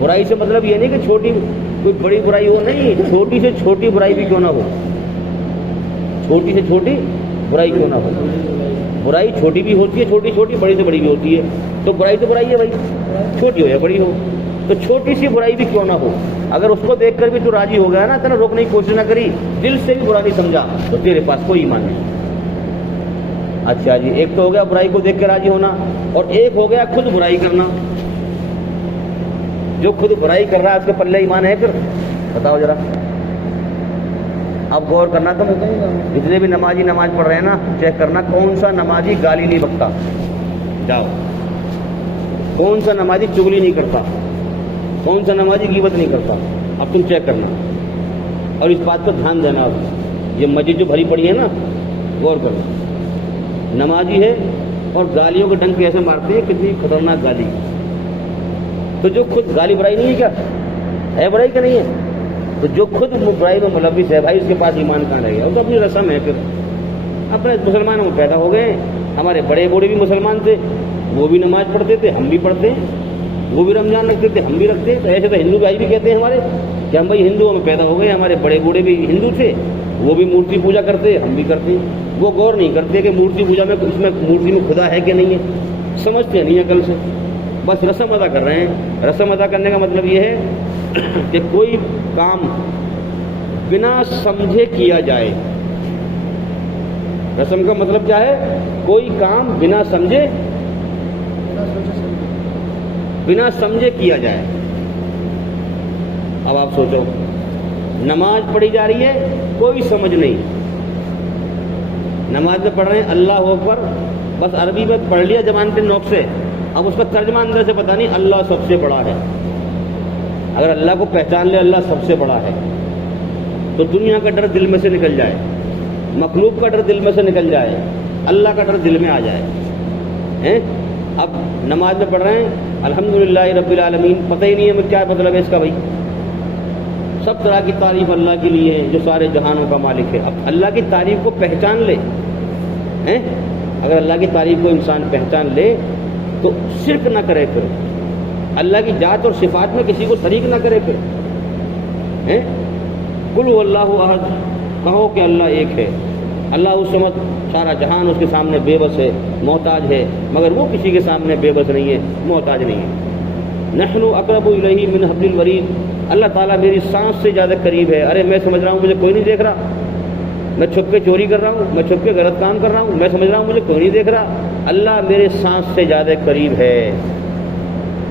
برائی سے مطلب یہ نہیں کہ چھوٹی کوئی بڑی برائی ہو، نہیں، چھوٹی سے چھوٹی برائی بھی کیوں نہ ہو، چھوٹی سے چھوٹی برائی کیوں نہ ہو، برائی چھوٹی بھی ہوتی ہے، چھوٹی چھوٹی، بڑی سے بڑی بھی ہوتی ہے، تو برائی تو برائی ہے بھائی، چھوٹی ہو یا بڑی ہو، تو چھوٹی سی برائی بھی کیوں نہ ہو، اگر اس کو دیکھ کر بھی تو راضی ہو گیا نا، تو روکنے کی کوشش نہ کری، دل سے بھی برا نہیں سمجھا، تو تیرے پاس کوئی ایمان نہیں۔ اچھا جی، ایک تو ہو گیا برائی کو دیکھ کے راضی ہونا، اور ایک ہو گیا خود برائی کرنا۔ جو خود برائی کر رہا ہے اس کے پلے ایمان ہے پھر؟ بتاؤ ذرا، اب غور کرنا، تم جتنے بھی نمازی نماز پڑھ رہے ہیں نا، چیک کرنا کون سا نمازی گالی نہیں بکتا، جاؤ، کون سا نمازی چغلی نہیں کرتا، کون سا نمازی غیبت نہیں کرتا، اب تم چیک کرنا، اور اس بات پر دھیان دینا۔ اب یہ مسجد جو بھری پڑی ہے نا، غور کرنا، نمازی ہے اور گالیوں کے ڈنک کیسے مارتے ہیں، کتنی خطرناک گالی، تو جو خود گالی برائی نہیں ہے کیا ہے، برائی کا نہیں ہے، تو جو خود برائی میں ملوث ہے بھائی، اس کے پاس ایمان کہاں رہ گیا، وہ تو اپنی رسم ہے، پھر اپنے مسلمانوں میں پیدا ہو گئے، ہمارے بڑے بوڑھے بھی مسلمان تھے، وہ بھی نماز پڑھتے تھے، ہم بھی پڑھتے ہیں، وہ بھی رمضان رکھتے تھے، ہم بھی رکھتے ہیں، تو ایسے تو ہندو بھائی بھی کہتے ہیں ہمارے کہ ہم بھائی ہندوؤں میں پیدا ہو گئے، ہمارے بڑے بوڑھے بھی ہندو تھے، وہ بھی مورتی پوجا کرتے، ہم بھی کرتے ہیں، وہ غور نہیں کرتے کہ مورتی پوجا میں اس میں مورتی میں خدا ہے کہ نہیں ہے، سمجھتے نہیں عقل سے، بس رسم ادا کر رہے ہیں۔ رسم ادا کرنے کا مطلب یہ ہے کہ کوئی کام بنا سمجھے کیا جائے، رسم کا مطلب کیا ہے، کوئی کام بنا سمجھے کیا جائے۔ اب آپ سوچو، نماز پڑھی جا رہی ہے، کوئی سمجھ نہیں، نماز میں پڑھ رہے ہیں اللہ اکبر، بس عربی میں پڑھ لیا زبان کے نوک سے، اب اس کا ترجمہ اندر سے پتہ نہیں، اللہ سب سے بڑا ہے۔ اگر اللہ کو پہچان لے اللہ سب سے بڑا ہے، تو دنیا کا ڈر دل میں سے نکل جائے، مخلوق کا ڈر دل میں سے نکل جائے، اللہ کا ڈر دل میں آ جائے۔ اب نماز میں پڑھ رہے ہیں الحمدللہ رب العالمین، پتہ ہی نہیں ہمیں کیا مطلب ہے اس کا، بھائی سب طرح کی تعریف اللہ کے لیے ہے جو سارے جہانوں کا مالک ہے۔ اب اللہ کی تعریف کو پہچان لے، اگر اللہ کی تعریف کو انسان پہچان لے تو شرک نہ کرے، پھر اللہ کی ذات اور صفات میں کسی کو شریک نہ کرے، پھر قل هو اللہ احد، کہو کہ اللہ ایک ہے، اللہ الصمد، سارا جہان اس کے سامنے بے بس ہے، محتاج ہے، مگر وہ کسی کے سامنے بے بس نہیں ہے، محتاج نہیں ہے۔ نحن اقرب الیہ من حبل الورید، اللہ تعالیٰ میری سانس سے زیادہ قریب ہے۔ ارے میں سمجھ رہا ہوں مجھے کوئی نہیں دیکھ رہا، میں چھپ کے چوری کر رہا ہوں، میں چھپ کے غلط کام کر رہا ہوں، میں سمجھ رہا ہوں مجھے کوئی نہیں دیکھ رہا، اللہ میرے سانس سے زیادہ قریب ہے۔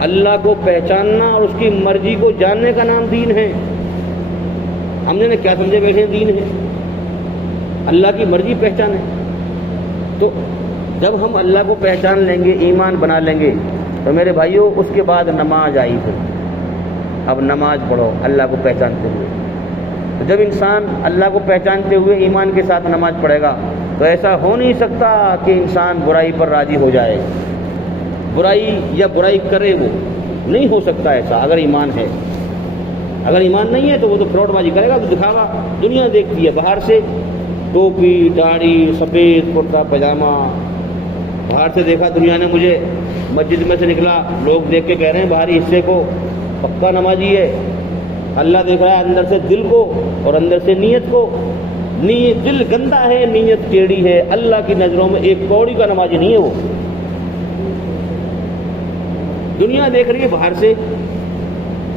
اللہ کو پہچاننا اور اس کی مرضی کو جاننے کا نام دین ہے۔ ہم نے کیا سمجھے بیٹھے ہیں دین ہے، اللہ کی مرضی پہچانے۔ تو جب ہم اللہ کو پہچان لیں گے، ایمان بنا لیں گے، تو میرے بھائیوں اس کے بعد نماز آئی، پھر اب نماز پڑھو اللہ کو پہچانتے ہوئے۔ تو جب انسان اللہ کو پہچانتے ہوئے ایمان کے ساتھ نماز پڑھے گا تو ایسا ہو نہیں سکتا کہ انسان برائی پر راضی ہو جائے، برائی یا برائی کرے، وہ نہیں ہو سکتا ایسا اگر ایمان ہے۔ اگر ایمان نہیں ہے تو وہ تو فراڈ بازی کرے گا، تو دکھاوا دنیا دیکھتی ہے باہر سے، ٹوپی داڑھی سفید کرتا پاجامہ، باہر سے دیکھا دنیا نے مجھے، مسجد میں سے نکلا، لوگ دیکھ کے کہہ رہے ہیں باہری حصے کو پکا نمازی ہے، اللہ دیکھ رہا ہے اندر سے دل کو اور اندر سے نیت کو، دل گندا ہے، نیت ٹیڑھی ہے، اللہ کی نظروں میں ایک کوڑی کا نمازی نہیں ہے وہ۔ دنیا دیکھ رہی ہے باہر سے،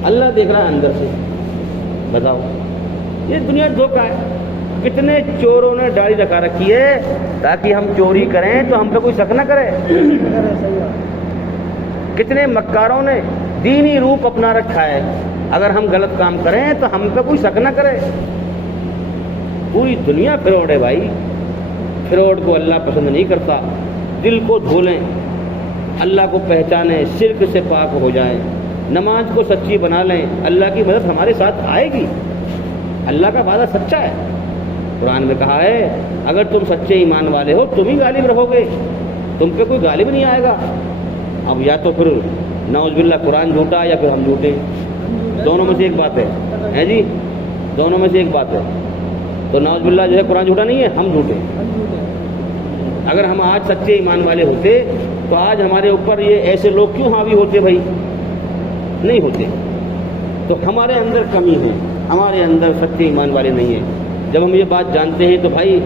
اللہ دیکھ رہا ہے اندر سے، بتاؤ یہ دنیا دھوکہ ہے۔ کتنے چوروں نے داڑھی رکھا رکھی ہے تاکہ ہم چوری کریں تو ہم پہ کوئی شک نہ کرے، کتنے مکاروں نے دینی روپ اپنا رکھا ہے، اگر ہم غلط کام کریں تو ہم پہ کوئی شک نہ کرے۔ پوری دنیا فراڈ ہے بھائی، فراڈ کو اللہ پسند نہیں کرتا۔ دل کو دھو لیں، اللہ کو پہچانیں، شرک سے پاک ہو جائیں، نماز کو سچی بنا لیں، اللہ کی مدد ہمارے ساتھ آئے گی، اللہ کا وعدہ سچا ہے۔ قرآن میں کہا ہے اگر تم سچے ایمان والے ہو تم ہی غالب رہو گے، تم پہ کوئی غالب نہیں آئے گا۔ اب یا تو پھر نعوذ باللہ قرآن جھوٹا یا پھر ہم جھوٹے، دونوں میں سے ایک بات ہے جی، دونوں میں سے ایک بات ہے۔ تو نعوذ باللہ جو ہے قرآن جھوٹا نہیں ہے، ہم جھوٹے۔ اگر ہم آج سچے ایمان والے ہوتے تو آج ہمارے اوپر یہ ایسے لوگ کیوں حاوی ہوتے بھائی؟ نہیں ہوتے۔ تو ہمارے اندر کمی ہے، ہمارے اندر سچے ایمان والے نہیں ہیں۔ جب ہم یہ بات جانتے ہیں تو بھائی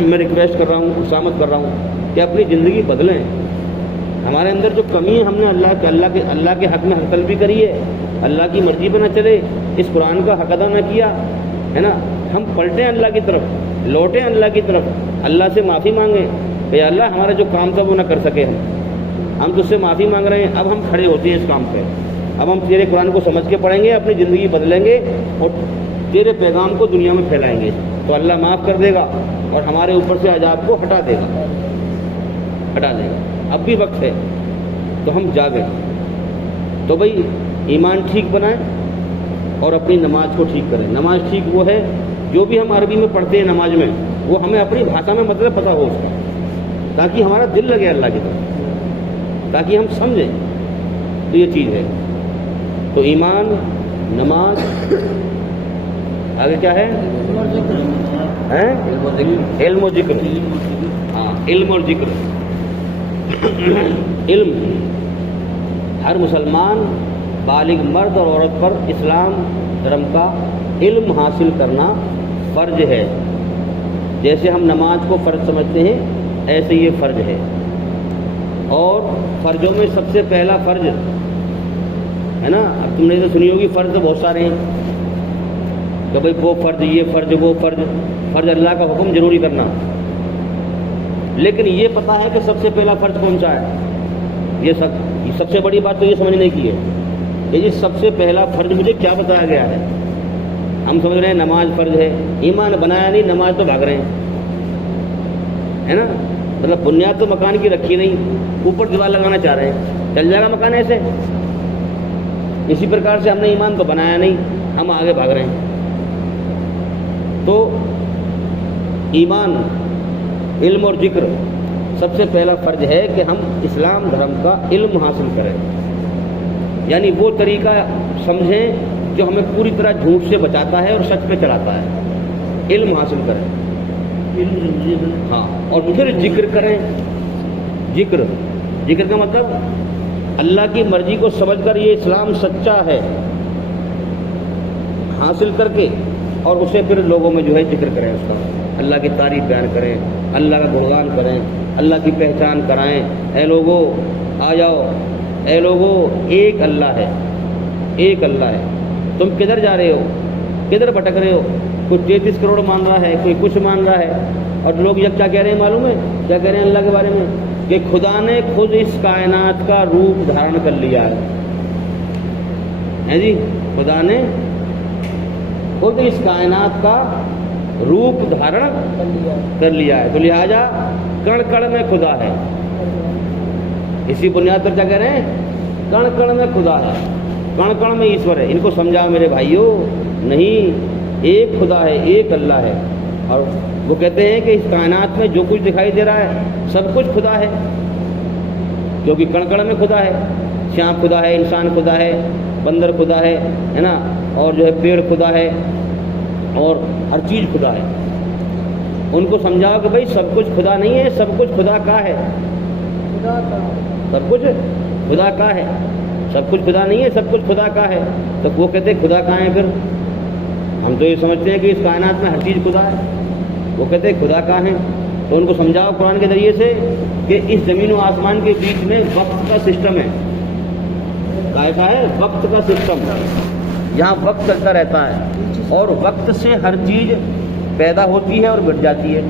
میں ریکویسٹ کر رہا ہوں، خصامت کر رہا ہوں کہ اپنی زندگی بدلیں۔ ہمارے اندر جو کمی ہے، ہم نے اللہ کے حق میں حق طلبی کری ہے، اللہ کی مرضی پہ نہ چلے، اس قرآن کا حق ادا نہ کیا ہے نا۔ ہم پلٹیں اللہ کی طرف، لوٹیں اللہ کی طرف، اللہ سے معافی مانگیں کہ اللہ ہمارا جو کام تھا وہ نہ کر سکے، ہم تجھ سے معافی مانگ رہے ہیں، اب ہم کھڑے ہوتے ہیں اس کام پہ، اب ہم تیرے قرآن کو سمجھ کے پڑھیں گے، اپنی زندگی بدلیں گے اور تیرے پیغام کو دنیا میں پھیلائیں گے، تو اللہ معاف کر دے گا اور ہمارے اوپر سے عذاب کو ہٹا دے گا۔ اب بھی وقت ہے تو ہم جاگیں۔ تو بھائی ایمان ٹھیک بنائیں اور اپنی نماز کو ٹھیک کریں۔ نماز ٹھیک وہ ہے جو بھی ہم عربی میں پڑھتے ہیں نماز میں، وہ ہمیں اپنی بھاشا میں مطلب پتہ ہو اس کا، تاکہ ہمارا دل لگے اللہ کی طرف، تاکہ ہم سمجھیں۔ تو یہ چیز ہے۔ تو ایمان، نماز، آگے کیا ہے؟ علم و ذکر۔ ہاں، علم اور ذکر۔ علم، ہر مسلمان بالغ مرد اور عورت پر اسلام دھرم کا علم حاصل کرنا فرض ہے۔ جیسے ہم نماز کو فرض سمجھتے ہیں، ایسے یہ فرض ہے۔ اور فرضوں میں سب سے پہلا فرض ہے نا، اب تم نے تو سنی ہوگی فرض تو بہت سارے ہیں کہ بھائی وہ فرض، یہ فرض، وہ فرض۔ فرض اللہ کا حکم ضروری کرنا، لیکن یہ پتہ ہے کہ سب سے پہلا فرض کون سا ہے؟ یہ سب سے بڑی بات تو یہ سمجھنے کی ہے کہ یہ سب سے پہلا فرض مجھے کیا بتایا گیا ہے۔ ہم سمجھ رہے ہیں نماز فرض ہے، ایمان بنایا نہیں، نماز تو بھاگ رہے ہیں، ہے نا۔ مطلب بنیاد تو مکان کی رکھی نہیں، اوپر دیوار لگانا چاہ رہے ہیں، چل جائے گا مکان ایسے؟ اسی پرکار سے ہم نے ایمان تو بنایا نہیں، ہم آگے بھاگ رہے ہیں۔ تو ایمان، علم اور ذکر، سب سے پہلا فرض ہے کہ ہم اسلام دھرم کا علم حاصل کریں، یعنی وہ طریقہ سمجھیں جو ہمیں پوری طرح جھوٹ سے بچاتا ہے اور سچ پہ چلاتا ہے۔ علم حاصل کریں، ہاں، اور پھر ذکر کریں۔ ذکر کا مطلب اللہ کی مرضی کو سمجھ کر یہ اسلام سچا ہے حاصل کر کے، اور اسے پھر لوگوں میں جو ہے ذکر کریں، اس کا اللہ کی تعریف بیان کریں، اللہ کا گنگان کریں، اللہ کی پہچان کرائیں۔ اے لوگو آ جاؤ، اے لوگو ایک اللہ ہے، ایک اللہ ہے، تم کدھر جا رہے ہو، کدھر بھٹک رہے ہو؟ کوئی 33 کروڑ مان رہا ہے، کوئی کچھ مان رہا ہے، اور لوگ یہ کیا کہہ رہے ہیں معلوم ہے؟ کیا کہہ رہے ہیں اللہ کے بارے میں؟ کہ خدا نے خود اس کائنات کا روپ دھارن کر لیا ہے جی، خدا نے خود اس کائنات کا روپ دھارن کر لیا ہے، تو لہذا کڑ کڑ میں خدا ہے۔ اسی بنیاد پر کیا کہہ رہے ہیں؟ کڑ کڑ میں خدا ہے، کڑ کڑ میں ایشور ہے۔ ان کو سمجھاؤ میرے بھائیوں، نہیں، ایک خدا ہے، ایک اللہ ہے۔ اور وہ کہتے ہیں کہ اس کائنات میں جو کچھ دکھائی دے رہا ہے سب کچھ خدا ہے، کیونکہ کڑ کڑ میں خدا ہے۔ سانپ خدا ہے، انسان خدا ہے، بندر خدا ہے نا، اور جو ہے پیڑ خدا ہے، اور ہر چیز خدا ہے۔ ان کو سمجھاؤ کہ بھائی سب کچھ خدا نہیں ہے، سب کچھ خدا کا ہے، سب کچھ خدا کا ہے، سب کچھ خدا نہیں ہے، سب کچھ خدا کا ہے۔ تو وہ کہتے ہیں خدا کہاں ہے؟ پھر ہم تو یہ سمجھتے ہیں کہ اس کائنات میں ہر چیز خدا ہے، وہ کہتے ہیں خدا کہاں ہے؟ تو ان کو سمجھاؤ قرآن کے ذریعے سے کہ اس زمین و آسمان کے بیچ میں وقت کا سسٹم ہے، کائفہ ہے وقت کا سسٹم، یہاں وقت چلتا رہتا ہے، اور وقت سے ہر چیز پیدا ہوتی ہے اور مٹ جاتی ہے۔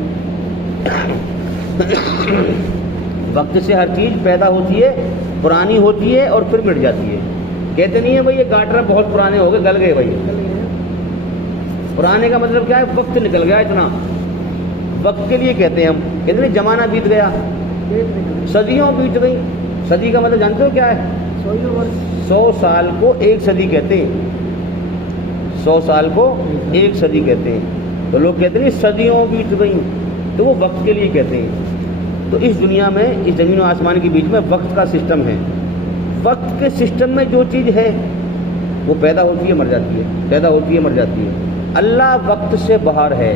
وقت سے ہر چیز پیدا ہوتی ہے، پرانی ہوتی ہے اور پھر مٹ جاتی ہے۔ کہتے نہیں ہیں بھائی یہ گاٹر بہت پرانے ہو گئے، گل گئے بھائی۔ پرانے کا مطلب کیا ہے؟ وقت نکل گیا اتنا، وقت کے لیے کہتے ہیں ہم، کہتے ہیں زمانہ بیت گیا، صدیوں بیت گئی۔ صدی کا مطلب جانتے ہو کیا ہے؟ 100 سال کو ایک صدی کہتے ہیں، 100 سال کو ایک صدی کہتے ہیں۔ تو لوگ کہتے ہیں صدیوں بیت گئی، تو وہ وقت کے لیے کہتے ہیں۔ تو اس دنیا میں، اس زمین و آسمان کے بیچ میں وقت کا سسٹم ہے۔ وقت کے سسٹم میں جو چیز ہے وہ پیدا ہوتی ہے مر جاتی ہے، پیدا ہوتی ہے مر جاتی ہے۔ اللہ وقت سے باہر ہے،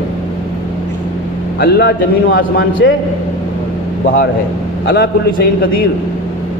اللہ زمین و آسمان سے باہر ہے۔ اللہ کل شیء قدیر،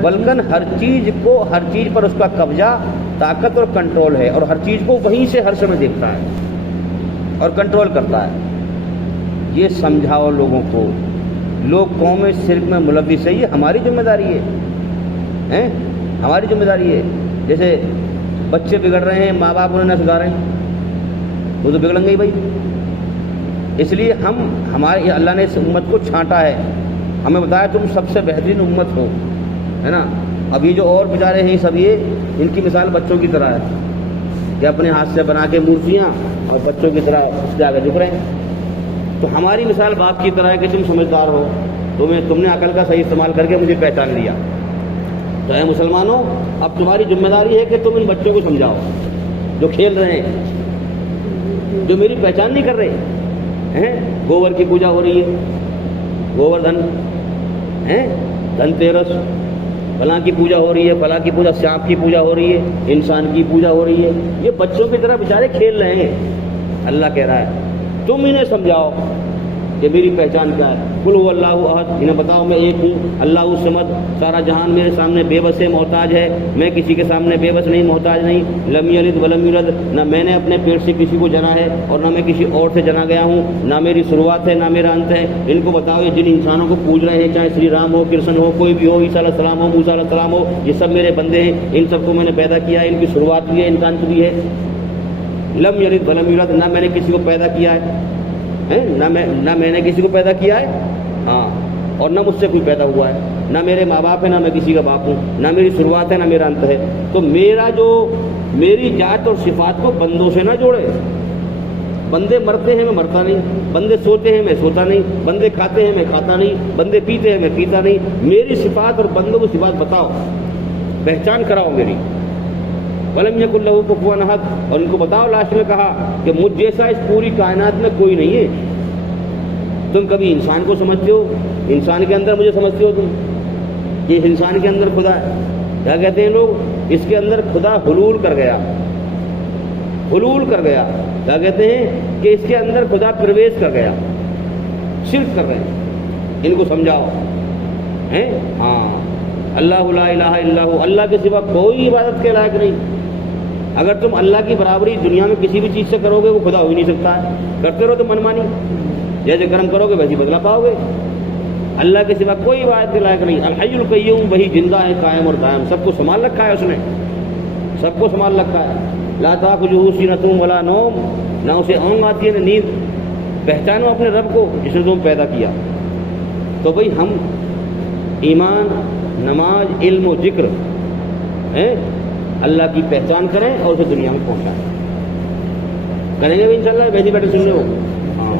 بلکہ ہر چیز پر اس کا قبضہ، طاقت اور کنٹرول ہے، اور ہر چیز کو وہیں سے ہر سمے دیکھتا ہے اور کنٹرول کرتا ہے۔ یہ سمجھاؤ لوگوں کو۔ لوگ قوم شرک میں ملوث ہے، یہ ہماری ذمہ داری ہے، ہماری ذمہ داری ہے۔ جیسے بچے بگڑ رہے ہیں، ماں باپ انہیں نہ سدھاریں، وہ تو بگڑیں گے ہی بھائی۔ اس لیے ہمارے اللہ نے اس امت کو چھانٹا ہے، ہمیں بتایا تم سب سے بہترین امت ہو، ہے نا۔ اب یہ جو اور بیچارے ہیں سب، یہ ان کی مثال بچوں کی طرح ہے کہ اپنے ہاتھ سے بنا کے مورتیاں اور بچوں کی طرح اس سے آگے جھک رہے ہیں۔ تو ہماری مثال باپ کی طرح ہے کہ تم سمجھدار ہو، تم نے عقل کا صحیح استعمال کر کے مجھے پہچان لیا۔ تو اے مسلمانوں، اب تمہاری ذمہ داری ہے کہ تم ان بچوں کو سمجھاؤ جو کھیل رہے ہیں، جو میری پہچان نہیں کر رہے ہیں۔ گوبر کی پوجا ہو رہی ہے، گووردھن، دھن تیرس، فلاں کی پوجا ہو رہی ہے، فلاں کی پوجا، سانپ کی پوجا ہو رہی ہے، انسان کی پوجا ہو رہی ہے۔ یہ بچوں کی طرح بیچارے کھیل رہے ہیں۔ اللہ کہہ رہا ہے تم انہیں سمجھاؤ کہ میری پہچان کیا ہے۔ قل هو اللہ احد، انہیں بتاؤ میں ایک ہوں، اللہ الصمد، سارا جہان میرے سامنے بے بس ہے، محتاج ہے، میں کسی کے سامنے بے بس نہیں، محتاج نہیں۔ لم یلد ولم یولد، نہ میں نے اپنے پیٹ سے کسی کو جنا ہے اور نہ میں کسی اور سے جنا گیا ہوں، نہ میری شروعات ہے نہ میرا انت ہے۔ ان کو بتاؤ یہ جن انسانوں کو پوج رہے ہیں، چاہے شری رام ہو، کرشن ہو، کوئی بھی ہو، عیسیٰ علیہ السلام ہو، موسیٰ علیہ السلام ہو، یہ سب میرے بندے ہیں، ان سب کو میں نے پیدا کیا ہے، ان کی شروعات بھی ہے، ان کا انت بھی ہے۔ لم یلد ولم یولد، نہ میں نے کسی کو پیدا کیا ہے، نہ میں نے کسی کو پیدا کیا ہے، ہاں، اور نہ مجھ سے کوئی پیدا ہوا ہے، نہ میرے ماں باپ ہے نہ میں کسی کا باپ ہوں، نہ میری شروعات ہے نہ میرا انت ہے۔ تو میری ذات اور صفات کو بندوں سے نہ جوڑے۔ بندے مرتے ہیں میں مرتا نہیں، بندے سوتے ہیں میں سوتا نہیں، بندے کھاتے ہیں میں کھاتا نہیں، بندے پیتے ہیں میں پیتا نہیں۔ میری صفات اور بندوں کو صفات بتاؤ، پہچان کراؤ میری۔ وَلَمْ يَكُنْ لَهُ كُفُوًا أَحَدٌ، اور ان کو بتاؤ، لاسٹ میں کہا کہ مجھ جیسا اس پوری کائنات میں کوئی نہیں ہے۔ تم کبھی انسان کو سمجھتے ہو، انسان کے اندر مجھے سمجھتے ہو تم کہ انسان کے اندر خدا ہے؟ کیا کہتے ہیں لوگ؟ اس کے اندر خدا حلول کر گیا، حلول کر گیا۔ کیا کہتے ہیں؟ کہ اس کے اندر خدا پرویش کر گیا۔ شرک کر رہے ہیں، ان کو سمجھاؤ۔ ہاں، اللہ لا الہ الا ہو، اللہ کے سوا کوئی عبادت کے لائق نہیں۔ اگر تم اللہ کی برابری دنیا میں کسی بھی چیز سے کرو گے، وہ خدا ہو ہی نہیں سکتا ہے۔ کرتے رہو تو منمانی، جیسے کرم کرو گے ویسے بدلا پاؤ گے۔ اللہ کے سوا کوئی عبادت کے لائق نہیں۔ الحی القیوم، وہی زندہ ہے، قائم اور دائم، سب کو سنبھال رکھا ہے اس نے، سب کو سنبھال رکھا ہے۔ لا تأخذہ سنۃ ولا نوم، نہ اسے اونگ آتی ہے نہ نیند۔ پہچانو اپنے رب کو جس نے تم پیدا کیا۔ تو بھائی ہم ایمان، نماز، علم و ذکر، اللہ کی پہچان کریں اور اسے دنیا میں پہنچائیں۔ کریں گے بھی انشاءاللہ، ویسے بیٹھے سننے ہو۔ ہاں،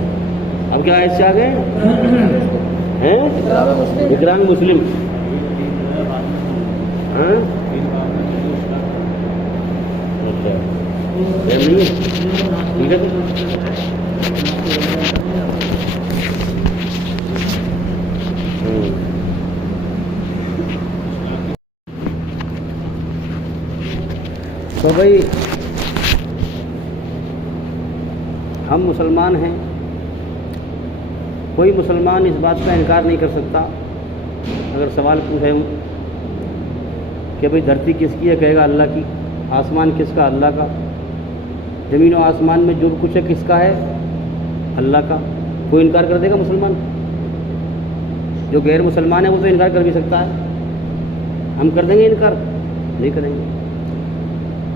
اب کیا ایسے آ گئے ہیں؟ اکرام مسلم، ہاں اچھا نہیں ہے، ٹھیک ہے۔ تو بھائی ہم مسلمان ہیں، کوئی مسلمان اس بات کا انکار نہیں کر سکتا۔ اگر سوال پوچھے کہ بھئی دھرتی کس کی ہے، کہے گا اللہ کی۔ آسمان کس کا؟ اللہ کا۔ زمین و آسمان میں جو کچھ ہے کس کا ہے؟ اللہ کا۔ کوئی انکار کر دے گا مسلمان؟ جو غیر مسلمان ہے وہ تو انکار کر بھی سکتا ہے، ہم کر دیں گے انکار؟ نہیں کریں گے۔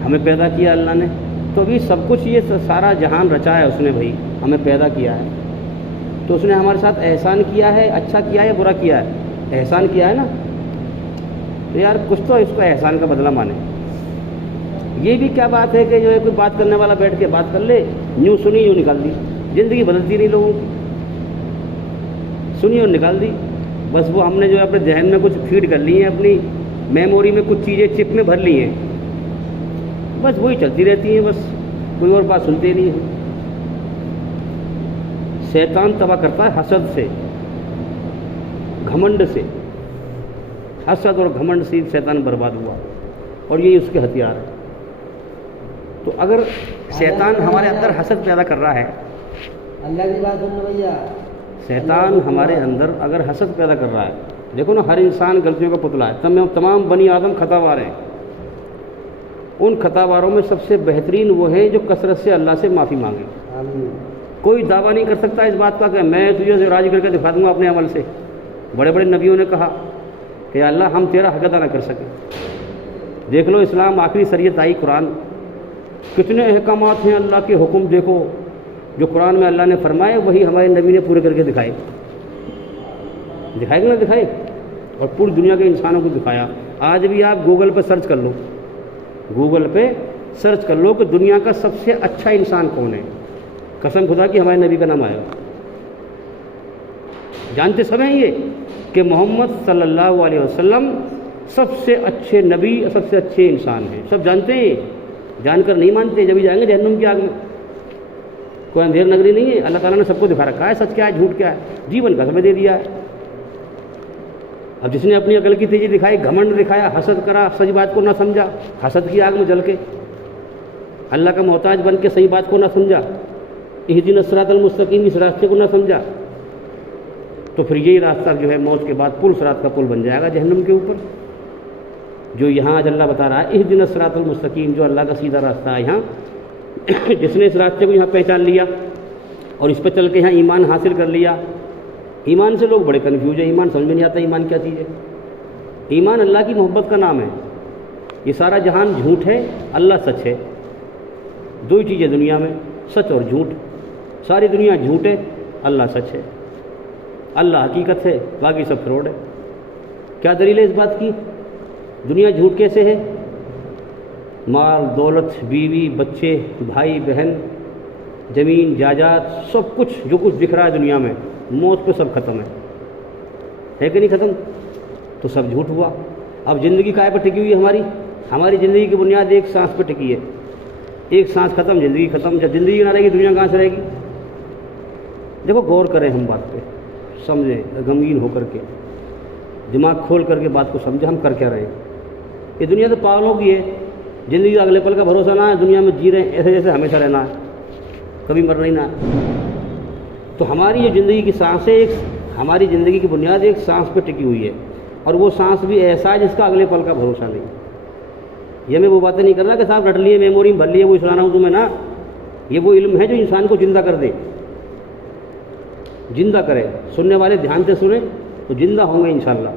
ہمیں پیدا کیا اللہ نے، تو ابھی سب کچھ یہ سارا جہان رچا ہے اس نے، بھائی ہمیں پیدا کیا ہے تو اس نے ہمارے ساتھ احسان کیا ہے، اچھا کیا ہے یا برا کیا ہے؟ احسان کیا ہے نا، تو یار کچھ تو اس کو احسان کا بدلہ مانے۔ یہ بھی کیا بات ہے کہ جو ہے کوئی بات کرنے والا بیٹھ کے بات کر لے، یوں سنی یوں نکال دی، زندگی بدلتی نہیں لوگوں کی، سنی اور نکال دی، بس وہ ہم نے جو ہے اپنے ذہن میں کچھ فیڈ کر لی ہیں، اپنی میموری میں کچھ چیزیں چپ میں بھر لی ہیں، بس وہی چلتی رہتی ہیں، بس کوئی اور بات سنتے نہیں ہیں۔ شیطان تباہ کرتا ہے حسد سے، گھمنڈ سے، حسد اور گھمنڈ سے شیطان برباد ہوا، اور یہی اس کے ہتھیار ہے۔ تو اگر شیطان ہمارے اندر حسد پیدا کر رہا ہے، اللہ کی بات سننا بھیا، شیطان ہمارے اندر اگر حسد پیدا کر رہا ہے، دیکھو نا، ہر انسان غلطیوں کا پتلا ہے، تمام بنی آدم خطا وار ہیں۔ ان خطا واروں میں سب سے بہترین وہ ہیں جو کثرت سے اللہ سے معافی مانگے۔ کوئی دعویٰ نہیں کر سکتا اس بات کا کہ میں تجھے راضی کر کے دکھا دوں گا اپنے عمل سے۔ بڑے بڑے نبیوں نے کہا کہ اللہ ہم تیرا حق ادا نہ کر سکے۔ دیکھ لو اسلام آخری شریعت آئی قرآن، کتنے احکامات ہیں اللہ کے حکم، دیکھو جو قرآن میں اللہ نے فرمائے وہی ہمارے نبی نے پورے کر کے دکھائے کہ نہ دکھائے، اور پوری دنیا کے انسانوں کو دکھایا۔ آج بھی آپ گوگل پہ سرچ کر لو، گوگل پہ سرچ کر لو کہ دنیا کا سب سے اچھا انسان کون ہے، قسم خدا کی ہمارے نبی کا نام آئے گا۔ جانتے سب ہیں یہ کہ محمد صلی اللہ علیہ وسلم سب سے اچھے نبی، سب سے اچھے انسان ہیں، سب جانتے ہیں، جان کر نہیں مانتے، جبھی جائیں گے جہنم کی آگ میں۔ کوئی اندھیر نگری نہیں ہے، اللہ تعالیٰ نے سب کو دکھا رکھا ہے سچ کیا ہے جھوٹ کیا ہے، جیون کا سمجھ دے دیا ہے۔ اب جس نے اپنی عقل کی تیزی دکھائی، گھمنڈ دکھایا، حسد کرا، سچ بات کو نہ سمجھا، حسد کی آگ میں جل کے اللہ کا محتاج بن کے صحیح بات کو نہ سمجھا، اہدنا الصراط المستقیم اس راستے کو نہ سمجھا، تو پھر یہی راستہ جو ہے موت کے بعد پل صراط کا پل بن جائے گا جہنم کے اوپر، جو یہاں آج اللہ بتا رہا ہے اہدنا الصراط المستقیم، جو اللہ کا سیدھا راستہ ہے۔ یہاں جس نے اس راستے کو یہاں پہچان لیا اور اس پہ چل کے یہاں ایمان حاصل کر لیا۔ ایمان سے لوگ بڑے کنفیوز ہیں، ایمان سمجھ میں نہیں آتا ایمان کیا چیز ہے۔ ایمان اللہ کی محبت کا نام ہے۔ یہ سارا جہان جھوٹ ہے، اللہ سچ ہے۔ دو ہی چیزیں دنیا میں، سچ اور جھوٹ۔ ساری دنیا جھوٹ ہے، اللہ سچ ہے۔ اللہ حقیقت ہے، باقی سب فراڈ ہے۔ کیا دلیل ہے اس بات کی؟ دنیا جھوٹ کیسے ہے؟ مال دولت، بیوی بچے، بھائی بہن، زمین جائیداد، سب کچھ جو کچھ دکھ رہا ہے دنیا میں، موت پہ سب ختم ہے کہ نہیں ختم؟ تو سب جھوٹ ہوا۔ اب زندگی کائے پر ٹکی ہوئی ہے ہماری زندگی کی بنیاد ایک سانس پہ ٹکی ہے۔ ایک سانس ختم، زندگی ختم۔ جب زندگی نہ رہے گی دنیا کہاں سے رہے گی؟ دیکھو غور کریں ہم بات پہ، سمجھیں غمگین ہو کر کے، دماغ کھول کر کے بات کو سمجھیں ہم کر کیا رہے ہیں۔ یہ دنیا تو پاگلوں کی ہے، زندگی کا اگلے پل کا بھروسہ نہ ہے، دنیا میں جی رہے ہیں ایسے جیسے ہمیشہ رہنا ہے، کبھی مرنا ہی نہ ہے۔ تو ہماری یہ زندگی کی سانس ہے، ہماری زندگی کی بنیاد ایک سانس پہ ٹکی ہوئی ہے، اور وہ سانس بھی ایسا ہے جس کا اگلے پل کا بھروسہ نہیں۔ یہ میں وہ باتیں نہیں کر رہا کہ صاحب رٹ لیے میموری میں بھر لیے وہ سنا ہوں تمہیں، نہ، یہ وہ علم ہے جو انسان کو زندہ کر دے، زندہ کرے۔ سننے والے دھیان سے سنیں تو زندہ ہوں گے انشاءاللہ۔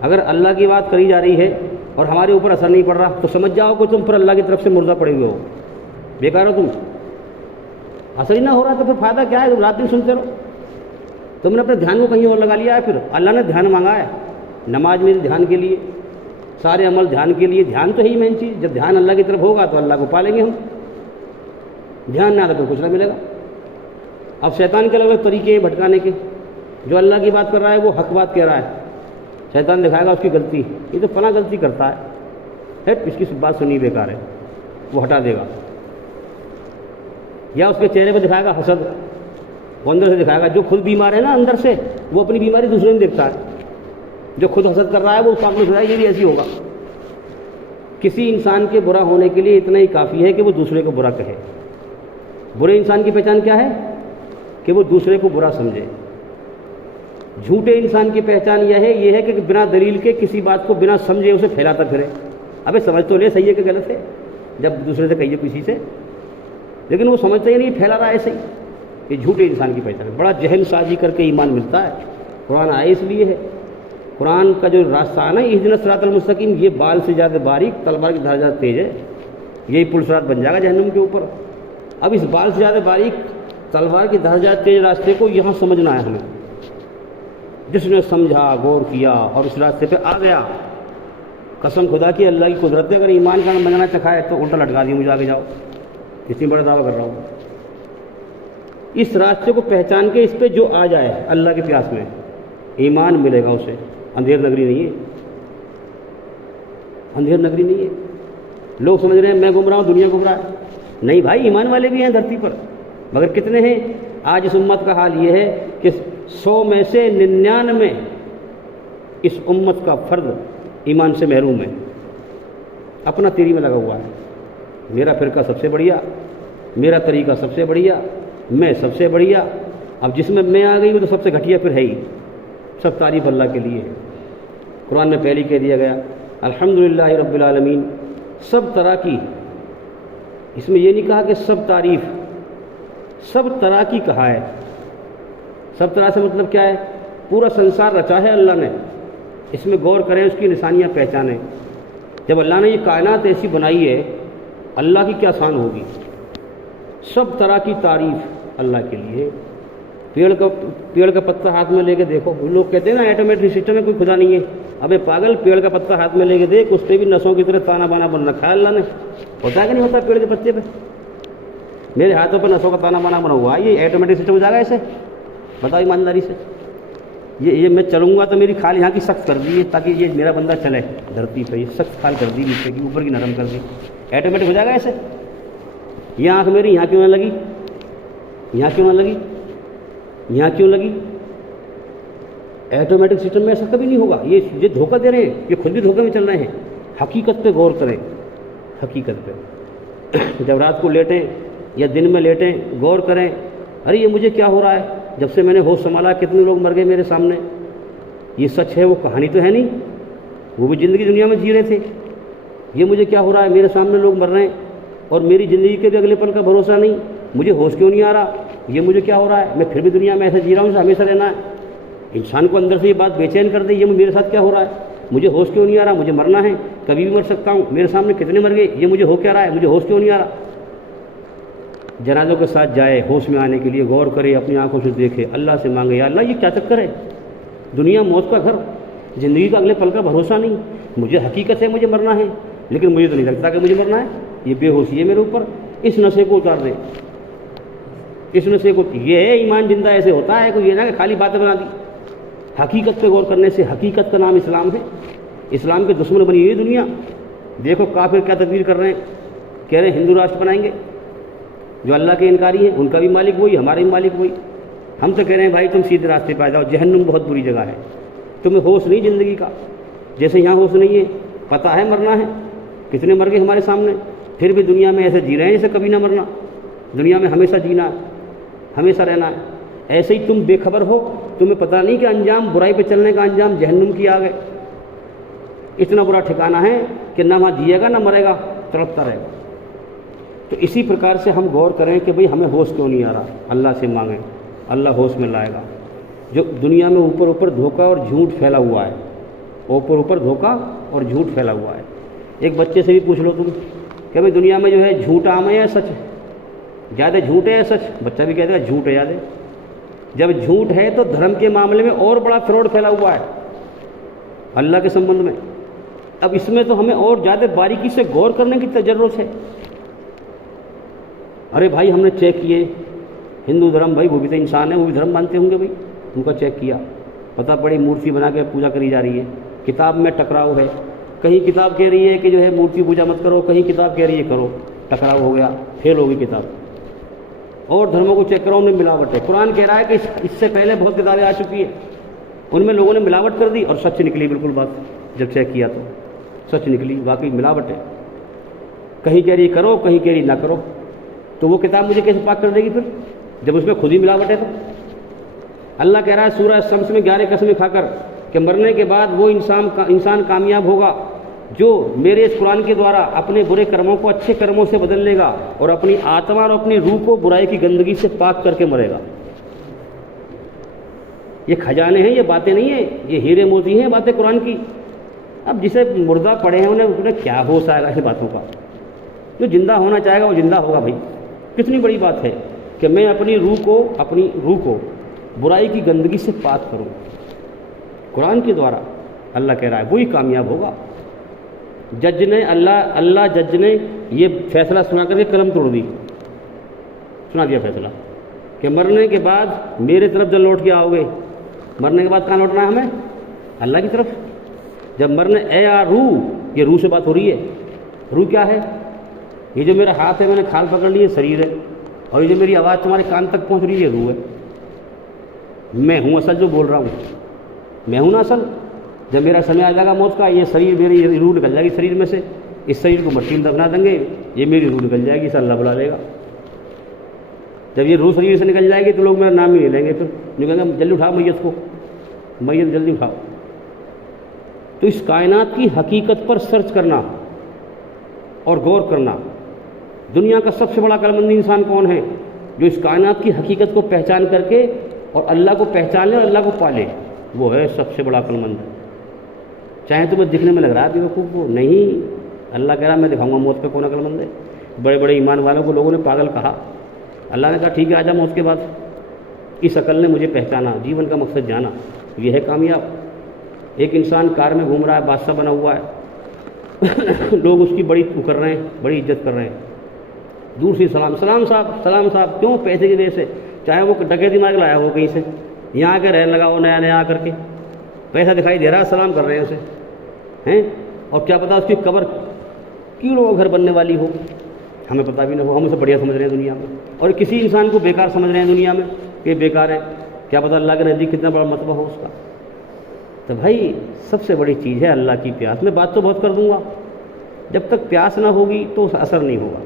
اگر اللہ کی بات کری جا رہی ہے اور ہمارے اوپر اثر نہیں پڑ رہا تو سمجھ جاؤ کہ تم پر اللہ کی طرف سے مردہ پڑے ہوئے ہو، بیکار ہو تم۔ اثر ہی نہ ہو رہا تو پھر فائدہ کیا ہے؟ تم رات دن سنتے رہو، تم نے اپنے دھیان کو کہیں اور لگا لیا ہے۔ پھر اللہ نے دھیان مانگا ہے، نماز میں دھیان کے لیے، سارے عمل دھیان کے لیے، دھیان تو ہی مین چیز۔ جب دھیان اللہ کی طرف ہوگا تو اللہ کو پالیں گے ہم، دھیان نہ آتا تو کچھ نہ ملے گا۔ اب شیطان کے الگ الگ طریقے ہیں بھٹکانے کے، جو اللہ کی بات کر رہا ہے وہ حق بات کہہ رہا ہے، شیطان دکھائے گا اس کی غلطی، یہ تو فلاں غلطی کرتا ہے، اس کی بات سنی بیکار ہے، وہ ہٹا دے گا۔ یا اس کے چہرے پہ دکھائے گا حسد، وہ اندر سے دکھائے گا۔ جو خود بیمار ہے نا اندر سے، وہ اپنی بیماری دوسرے میں دیکھتا ہے۔ جو خود حسد کر رہا ہے وہ سامنے سے یہ بھی ایسی ہوگا۔ کسی انسان کے برا ہونے کے لیے اتنا ہی کافی ہے کہ وہ دوسرے کو برا کہے۔ برے انسان کی پہچان کیا ہے؟ کہ وہ دوسرے کو برا سمجھے۔ جھوٹے انسان کی پہچان یہ ہے کہ بنا دلیل کے کسی بات کو بنا سمجھے اسے پھیلاتا پھرے۔ ابے سمجھ تو لے صحیح ہے کہ غلط ہے، جب دوسرے سے کہیے کسی سے، لیکن وہ سمجھتا ہی نہیں، پھیلا رہا ہے ایسے ہی۔ یہ جھوٹے انسان کی پہچان ہے۔ بڑا ذہن سازی کر کے ایمان ملتا ہے۔ قرآن آئے اس لیے ہے، قرآن کا جو راستہ ہے نا اہدنا الصراط المستقیم، یہ بال سے زیادہ باریک، تلوار کی دھار سے زیادہ تیز ہے، یہی پل صراط بن جائے گا جہنم کے اوپر۔ اب اس بال سے زیادہ باریک، تلوار کی دھار سے زیادہ تیز راستے کو یہاں سمجھنا ہے ہمیں۔ جس نے سمجھا، غور کیا اور اس راستے پہ آ گیا، قسم خدا کی اللہ کی قدرت ہے، اگر ایمان کا منگنا چکھا ہے تو الٹا لٹکا دیا مجھے، آگے جاؤ، اتنی بڑا دعویٰ کر رہا ہوں۔ اس راستے کو پہچان کے اس پہ جو آ جائے اللہ کے پیاس میں، ایمان ملے گا اسے۔ اندھیر نگری نہیں ہے، اندھیر نگری نہیں ہے۔ لوگ سمجھ رہے ہیں میں گمراہ ہوں، دنیا گمراہ ہے۔ نہیں بھائی، ایمان والے بھی ہیں دھرتی پر، مگر کتنے ہیں؟ آج اس امت کا حال یہ ہے کہ 100 میں سے 99 اس امت کا فرد ایمان سے محروم ہے، اپنا تیری میں لگا ہوا ہے۔ میرا فرقہ سب سے بڑھیا، میرا طریقہ سب سے بڑھیا، میں سب سے بڑھیا۔ اب جس میں آ گئی وہ تو سب سے گھٹیا پھر ہے ہی۔ سب تعریف اللہ کے لیے ہے۔ قرآن میں پہلے کہہ دیا گیا الحمدللہ رب العالمین، سب طرح کی، اس میں یہ نہیں کہا کہ سب تعریف، سب طرح کی کہا ہے۔ سب طرح سے مطلب کیا ہے؟ پورا سنسار رچا ہے اللہ نے، اس میں غور کریں، اس کی نشانیاں پہچانیں۔ جب اللہ نے یہ کائنات ایسی بنائی ہے، اللہ کی کیا شان ہوگی۔ سب طرح کی تعریف اللہ کے لیے۔ پیڑ کا پتا ہاتھ میں لے کے دیکھو، لوگ کہتے ہیں نا ایٹومیٹک سسٹم میں کوئی خدا نہیں ہے، ابے پاگل، پیڑ کا پتا ہاتھ میں لے کے دیکھ، اس پہ بھی نسوں کی طرح تانا بانا بن رکھا ہے اللہ نے۔ ہوتا ہے کہ نہیں ہوتا پیڑ کے پتے پہ؟ میرے ہاتھوں پہ نسوں کا تانا بانا بنا ہوا ہے، یہ ایٹومیٹک سسٹم ہو جائے گا ایسے؟ بتاؤ ایمانداری سے۔ یہ میں چلوں گا تو میری کھال یہاں کی سخت کر دی ہے تاکہ یہ میرا بندہ چلے دھرتی پہ، یہ سخت کھال کر دی نیچے کی، اوپر کی نرم کر دی، ایٹومیٹک ہو جائے گا ایسے؟ یہ آنکھ میری یہاں کیوں نہ لگی، یہاں کیوں نہ لگی، یہاں کیوں لگی؟ ایٹومیٹک سسٹم میں ایسا کبھی نہیں ہوگا۔ یہ دھوکہ دے رہے ہیں، یہ خود بھی دھوکے میں چل رہے ہیں۔ حقیقت پہ غور کریں، حقیقت پہ۔ جب رات کو لیٹیں یا دن میں لیٹیں، غور کریں، ارے یہ مجھے کیا ہو رہا ہے؟ جب سے میں نے ہوش سنبھالا کتنے لوگ مر گئے میرے سامنے، یہ سچ ہے، وہ کہانی تو ہے نہیں، وہ بھی زندگی دنیا میں جی رہے تھے۔ یہ مجھے کیا ہو رہا ہے؟ میرے سامنے لوگ مر رہے ہیں اور میری زندگی کے بھی اگلے پل کا بھروسہ نہیں، مجھے ہوش کیوں نہیں آ رہا؟ یہ مجھے کیا ہو رہا ہے؟ میں پھر بھی دنیا میں ایسے جی رہا ہوں جیسے ہمیشہ رہنا ہے۔ انسان کو اندر سے یہ بات بے چین کر دے، یہ میرے ساتھ کیا ہو رہا ہے؟ مجھے ہوش کیوں نہیں آ رہا؟ مجھے مرنا ہے، کبھی بھی مر سکتا ہوں، میرے سامنے کتنے مر گئے، یہ مجھے ہو کیا رہا ہے؟ مجھے ہوش کیوں نہیں آ رہا؟ جنازوں کے ساتھ جائے، ہوش میں آنے کے لیے غور کرے، اپنی آنکھوں سے دیکھے، اللہ سے مانگے، یا اللہ یہ کیا چکر ہے؟ دنیا موت کا گھر، زندگی کا اگلے پل کا بھروسہ نہیں، مجھے حقیقت ہے مجھے مرنا ہے، لیکن مجھے تو نہیں لگتا کہ مجھے مرنا ہے، یہ بے ہوشی ہے میرے اوپر، اس نشے کو اتار دے، اس نشے کو۔ یہ ہے ایمان زندہ ایسے ہوتا ہے، کوئی یہ نہ کہ خالی باتیں بنا دی۔ حقیقت پہ غور کرنے سے، حقیقت کا نام اسلام ہے۔ اسلام کے دشمن بنی ہوئی دنیا، دیکھو کافر کیا تدبیر کر رہے ہیں، کہہ رہے ہیں ہندو راشٹر بنائیں گے، جو اللہ کے انکاری ہیں ان کا بھی مالک وہی، ہمارے بھی مالک وہی۔ ہم تو کہہ رہے ہیں بھائی تم سیدھے راستے پہ آ جاؤ، جہنم بہت بری جگہ ہے، تمہیں ہوش نہیں زندگی کا، جیسے یہاں ہوش نہیں ہے، پتہ ہے مرنا ہے، کتنے مر گئے ہمارے سامنے، پھر بھی دنیا میں ایسے جی رہے ہیں جیسے کبھی نہ مرنا، دنیا میں ہمیشہ جینا، ہمیشہ رہنا ہے۔ ایسے ہی تم بے خبر ہو، تمہیں پتہ نہیں کہ انجام برائی پہ چلنے کا انجام جہنم کی آگ ہے، اتنا برا ٹھکانہ ہے کہ نہ وہاں جیے گا نہ مرے گا، تڑپتا رہے گا۔ تو اسی پرکار سے ہم غور کریں کہ بھئی ہمیں ہوش کیوں نہیں آ رہا، اللہ سے مانگیں، اللہ ہوش میں لائے گا۔ جو دنیا میں اوپر اوپر دھوکہ اور جھوٹ پھیلا ہوا ہے، اوپر اوپر دھوکہ اور جھوٹ پھیلا ہوا ہے۔ ایک بچے سے بھی پوچھ لو تم کہ بھئی دنیا میں جو ہے جھوٹ عام ہے یا سچ ہے؟ زیادہ جھوٹ ہے یا سچ؟ بچہ بھی کہتا ہے جھوٹ ہے زیادہ۔ جب جھوٹ ہے تو دھرم کے معاملے میں اور بڑا فراڈ پھیلا ہوا ہے اللہ کے سمبندھ میں۔ اب اس میں تو ہمیں اور زیادہ باریکی سے غور کرنے کی ضرورت ہے۔ ارے بھائی ہم نے چیک کیے، ہندو دھرم، بھائی وہ بھی تو انسان ہے، وہ بھی دھرم مانتے ہوں گے، بھائی ان کا چیک کیا، پتہ پڑی مورتی بنا کے پوجا کری جا رہی ہے، کتاب میں ٹکراؤ ہے، کہیں کتاب کہہ رہی ہے کہ جو ہے مورتی پوجا مت کرو، کہیں کتاب کہہ رہی ہے کرو، ٹکراؤ ہو گیا، فیل ہوگی کتاب۔ اور دھرموں کو چیک کرو، ان میں ملاوٹ ہے۔ قرآن کہہ رہا ہے کہ اس سے پہلے بہت کتابیں آ چکی ہیں، ان میں لوگوں نے ملاوٹ کر دی اور سچ نکلی بالکل بات، جب چیک کیا تو سچ نکلی، واقعی ملاوٹ ہے، کہیں کہہ رہی کرو، کہیں کہہ رہی نہ کرو، تو وہ کتاب مجھے کیسے پاک کر دے گی پھر جب اس میں خود ہی ملاوٹ ہے؟ تو اللہ کہہ رہا ہے سورہ شمس میں 11 قسمیں کھا کر کہ مرنے کے بعد وہ انسان کامیاب ہوگا جو میرے اس قرآن کے دوارا اپنے برے کرموں کو اچھے کرموں سے بدل لے گا اور اپنی آتما اور اپنی روح کو برائی کی گندگی سے پاک کر کے مرے گا۔ یہ کھجانے ہیں، یہ باتیں نہیں ہیں، یہ ہیرے موتی ہیں باتیں قرآن کی۔ اب جسے مردہ پڑے ہیں انہیں کیا ہوش آئے گا ان باتوں کا؟ جو زندہ ہونا چاہے گا وہ زندہ ہوگا۔ بھائی کتنی بڑی بات ہے کہ میں اپنی روح کو برائی کی گندگی سے پاک کروں، قرآن کے دوارا اللہ کہہ رہا ہے وہی کامیاب ہوگا۔ جج نے اللہ جج نے یہ فیصلہ سنا کر کے قلم توڑ دی، سنا دیا فیصلہ کہ مرنے کے بعد میرے طرف جب لوٹ کے آؤ گے، مرنے کے بعد کہاں لوٹنا ہے ہمیں؟ اللہ کی طرف۔ جب مرنے اے آ روح، یہ روح سے بات ہو رہی ہے۔ روح کیا ہے؟ یہ جو میرا ہاتھ ہے میں نے کھال پکڑ لی ہے شریر ہے، اور یہ جو میری آواز تمہارے کان تک پہنچ رہی ہے روح ہے۔ میں ہوں اصل جو بول رہا ہوں، میں ہوں نا اصل۔ جب میرا سمے آ جائے گا موت کا، یہ شریر میری روح نکل جائے گی شریر میں سے، اس شریر کو مٹی میں دفنا دیں گے، یہ میری روح نکل جائے گی، اسے اللہ بلا لے گا۔ جب یہ روح شریر سے نکل جائے گی تو لوگ میرا نام ہی نہیں لیں گے، پھر جو کہیں گے جلدی اٹھاؤ میت کو، میت جلدی اٹھاؤ۔ تو اس کائنات کی حقیقت پر سرچ کرنا اور غور کرنا. دنیا کا سب سے بڑا عقلمند انسان کون ہے؟ جو اس کائنات کی حقیقت کو پہچان کر کے اور اللہ کو پہچان لے اور اللہ کو پالے، وہ ہے سب سے بڑا عقلمند. چاہے تمہیں دکھنے میں لگ رہا ہے بیوقوف کو، نہیں، اللہ کہہ رہا میں دکھاؤں گا موت پہ کون عقلمند ہے. بڑے بڑے ایمان والوں کو لوگوں نے پاگل کہا، اللہ نے کہا ٹھیک ہے آجا موت کے بعد. اس عقل نے مجھے پہچانا، جیون کا مقصد جانا، یہ ہے کامیاب. ایک انسان کار میں گھوم رہا ہے، بادشاہ بنا ہوا ہے، لوگ اس کی بڑی کر رہے ہیں، بڑی عزت کر رہے ہیں. دور سے سلام سلام صاحب، کیوں؟ پیسے کی وجہ سے. چاہے وہ ڈکیتی مار کے لایا ہو کہیں سے، یہاں آ کے رہنے لگا وہ نیا آ کر کے، پیسہ دکھائی دے رہا ہے، سلام کر رہے ہیں اسے ہیں. اور کیا پتا اس کی قبر کیڑوں کا گھر بننے والی ہو، ہمیں پتہ بھی نہ ہو، ہم اسے بڑھیا سمجھ رہے ہیں دنیا میں. اور کسی انسان کو بیکار سمجھ رہے ہیں دنیا میں کہ بیکار ہے، کیا پتہ اللہ کے نزدیک کتنا بڑا مرتبہ ہو اس کا. تو بھائی سب سے بڑی چیز ہے اللہ کی پیاس. میں بات تو بہت کر دوں گا، جب تک پیاس نہ ہوگی تو اثر نہیں ہوگا.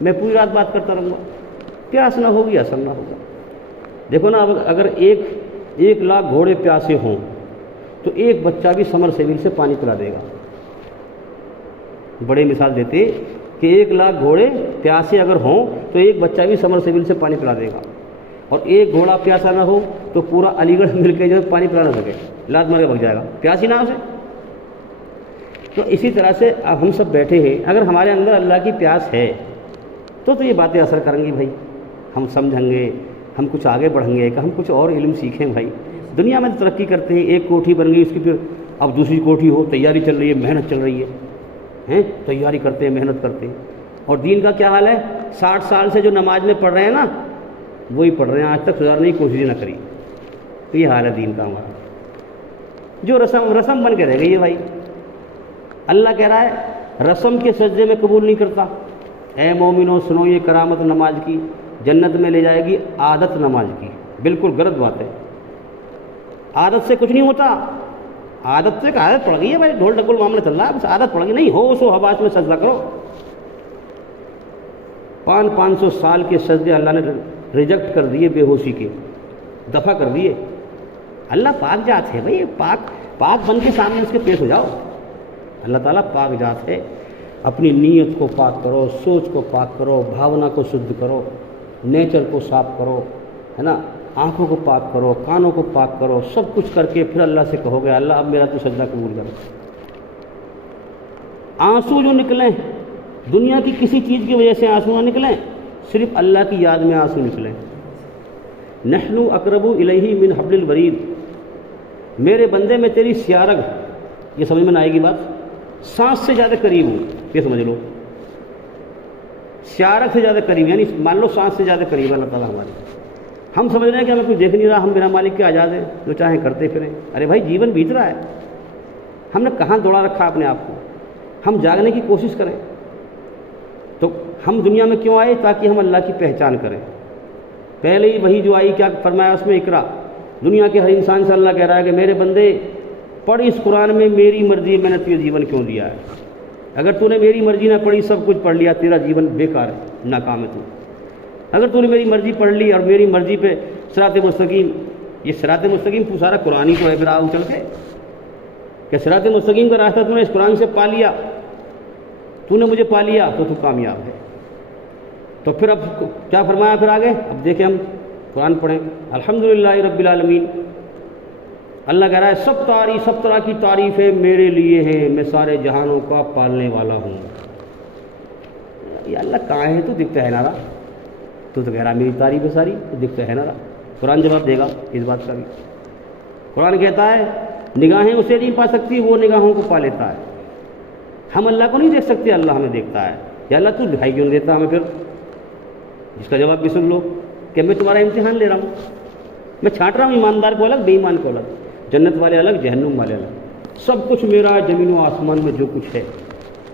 میں پوری رات بات کرتا رہوں گا، پیاس نہ ہوگی اثر نہ ہوگا. دیکھو نا، اگر 1,00,000 گھوڑے پیاسے ہوں تو ایک بچہ بھی سمر سیول سے پانی پلا دے گا. بڑے مثال دیتے کہ 1,00,000 گھوڑے پیاسے اگر ہوں تو ایک بچہ بھی سمر سیول سے پانی پلا دے گا. اور ایک گھوڑا پیاسا نہ ہو تو پورا علی گڑھ مل کے جو پانی پلا نہ سکے، لات مار کے بھگ جائے گا، پیاس ہی نہ اسے. تو اسی طرح سے اب ہم سب بیٹھے ہیں، اگر ہمارے اندر اللہ کی پیاس ہے تو یہ باتیں اثر کریں گی بھائی. ہم سمجھیں گے، ہم کچھ آگے بڑھیں گے کہ ہم کچھ اور علم سیکھیں. بھائی دنیا میں ترقی کرتے ہیں، ایک کوٹھی بن گئی، اس کی پھر اب دوسری کوٹھی ہو، تیاری چل رہی ہے، محنت چل رہی ہے، تیاری کرتے ہیں، محنت کرتے ہیں. اور دین کا کیا حال ہے؟ 60 سال سے جو نماز میں پڑھ رہے ہیں نا وہی پڑھ رہے ہیں، آج تک سدھارنے کی کوشش نہ کری. تو یہ حال ہے دین کا ہمارا، جو رسم بن کے رہ گئی ہے. بھائی اللہ کہہ رہا ہے رسم کے سجدے میں قبول نہیں کرتا. اے مومنو سنو، یہ کرامت نماز کی جنت میں لے جائے گی عادت نماز کی. بالکل غلط بات ہے، عادت سے کچھ نہیں ہوتا. عادت سے عادت پڑ گئی ہے بھائی، ڈھول ڈھکول معاملہ چل رہا ہے، بس عادت پڑ گئی. نہیں، ہوش و حواس میں سجدہ کرو. 500 سال کے سجدے اللہ نے ریجیکٹ کر دیے، بے ہوشی کے دفع کر دیے. اللہ پاک ذات ہے بھائی، پاک بن کے سامنے اس کے پیش ہو جاؤ. اللہ تعالیٰ پاک ذات ہے. اپنی نیت کو پاک کرو، سوچ کو پاک کرو، بھاونا کو شدھ کرو، نیچر کو صاف کرو، ہے نا، آنکھوں کو پاک کرو، کانوں کو پاک کرو، سب کچھ کر کے پھر اللہ سے کہو گے اللہ اب میرا تو سجدہ قبول کر. آنسو جو نکلیں دنیا کی کسی چیز کی وجہ سے آنسو نہ نکلیں، صرف اللہ کی یاد میں آنسو نکلیں. نحن اقرب الیہ من حبل الورید، میرے بندے میں تیری سیارگ، یہ سمجھ میں نہ آئے گی بات، سانس سے زیادہ قریب ہوں. یہ سمجھ لو، سیارگ سے زیادہ قریب، یعنی مان لو سانس سے زیادہ قریب ہے اللہ تعالیٰ ہمارے. ہم سمجھ رہے ہیں کہ ہمیں کچھ دیکھ نہیں رہا، ہم بنا مالک کے آزاد ہیں، جو چاہیں کرتے پھریں. ارے بھائی جیون بیت رہا ہے، ہم نے کہاں دوڑا رکھا اپنے آپ کو. ہم جاگنے کی کوشش کریں. تو ہم دنیا میں کیوں آئے؟ تاکہ ہم اللہ کی پہچان کریں. پہلے ہی وہی جو آئی کیا فرمایا اس میں؟ اقرا. دنیا کے ہر انسان سے اللہ کہہ رہا ہے کہ میرے بندے پڑھ اس قرآن میں میری مرضی، میں نے تجھے جیون کیوں دیا ہے. اگر تو نے میری مرضی نہ پڑھی، سب کچھ پڑھ لیا، تیرا جیون بیکار ہے، ناکام ہے تو. اگر تو نے میری مرضی پڑھ لی اور میری مرضی پہ صراط مستقیم، یہ صراط مستقیم تو سارا قرآن ہی تو ہے. پھر آؤ چل کے کہ صراط مستقیم کا راستہ تو نے اس قرآن سے پا لیا، تو نے مجھے پا لیا تو کامیاب ہے. تو پھر اب کیا فرمایا پھر آگے؟ اب دیکھیں ہم قرآن پڑھیں. الحمدللہ رب العالمین. اللہ کہہ رہا ہے سب طرح کی تعریفیں میرے لیے ہیں، میں سارے جہانوں کا پالنے والا ہوں. یہ اللہ کہاں ہے؟ تو دکھتا ہے نارا. تو کہہ رہا میری تعریف ہے ساری، تو دکھتا ہے نارا. قرآن جواب دے گا اس بات کا بھی. قرآن کہتا ہے نگاہیں اسے نہیں پا سکتی، وہ نگاہوں کو پا لیتا ہے. ہم اللہ کو نہیں دیکھ سکتے، اللہ ہمیں دیکھتا ہے. یا اللہ تو دکھائی کیوں دیتا ہمیں پھر؟ جس کا جواب بھی سن لو کہ میں تمہارا امتحان لے رہا ہوں، میں چھانٹ رہا ہوں ایماندار کو الگ، بے ایمان کو الگ، جنت والے الگ، جہنم والے الگ. سب کچھ میرا، زمین و آسمان میں جو کچھ ہے.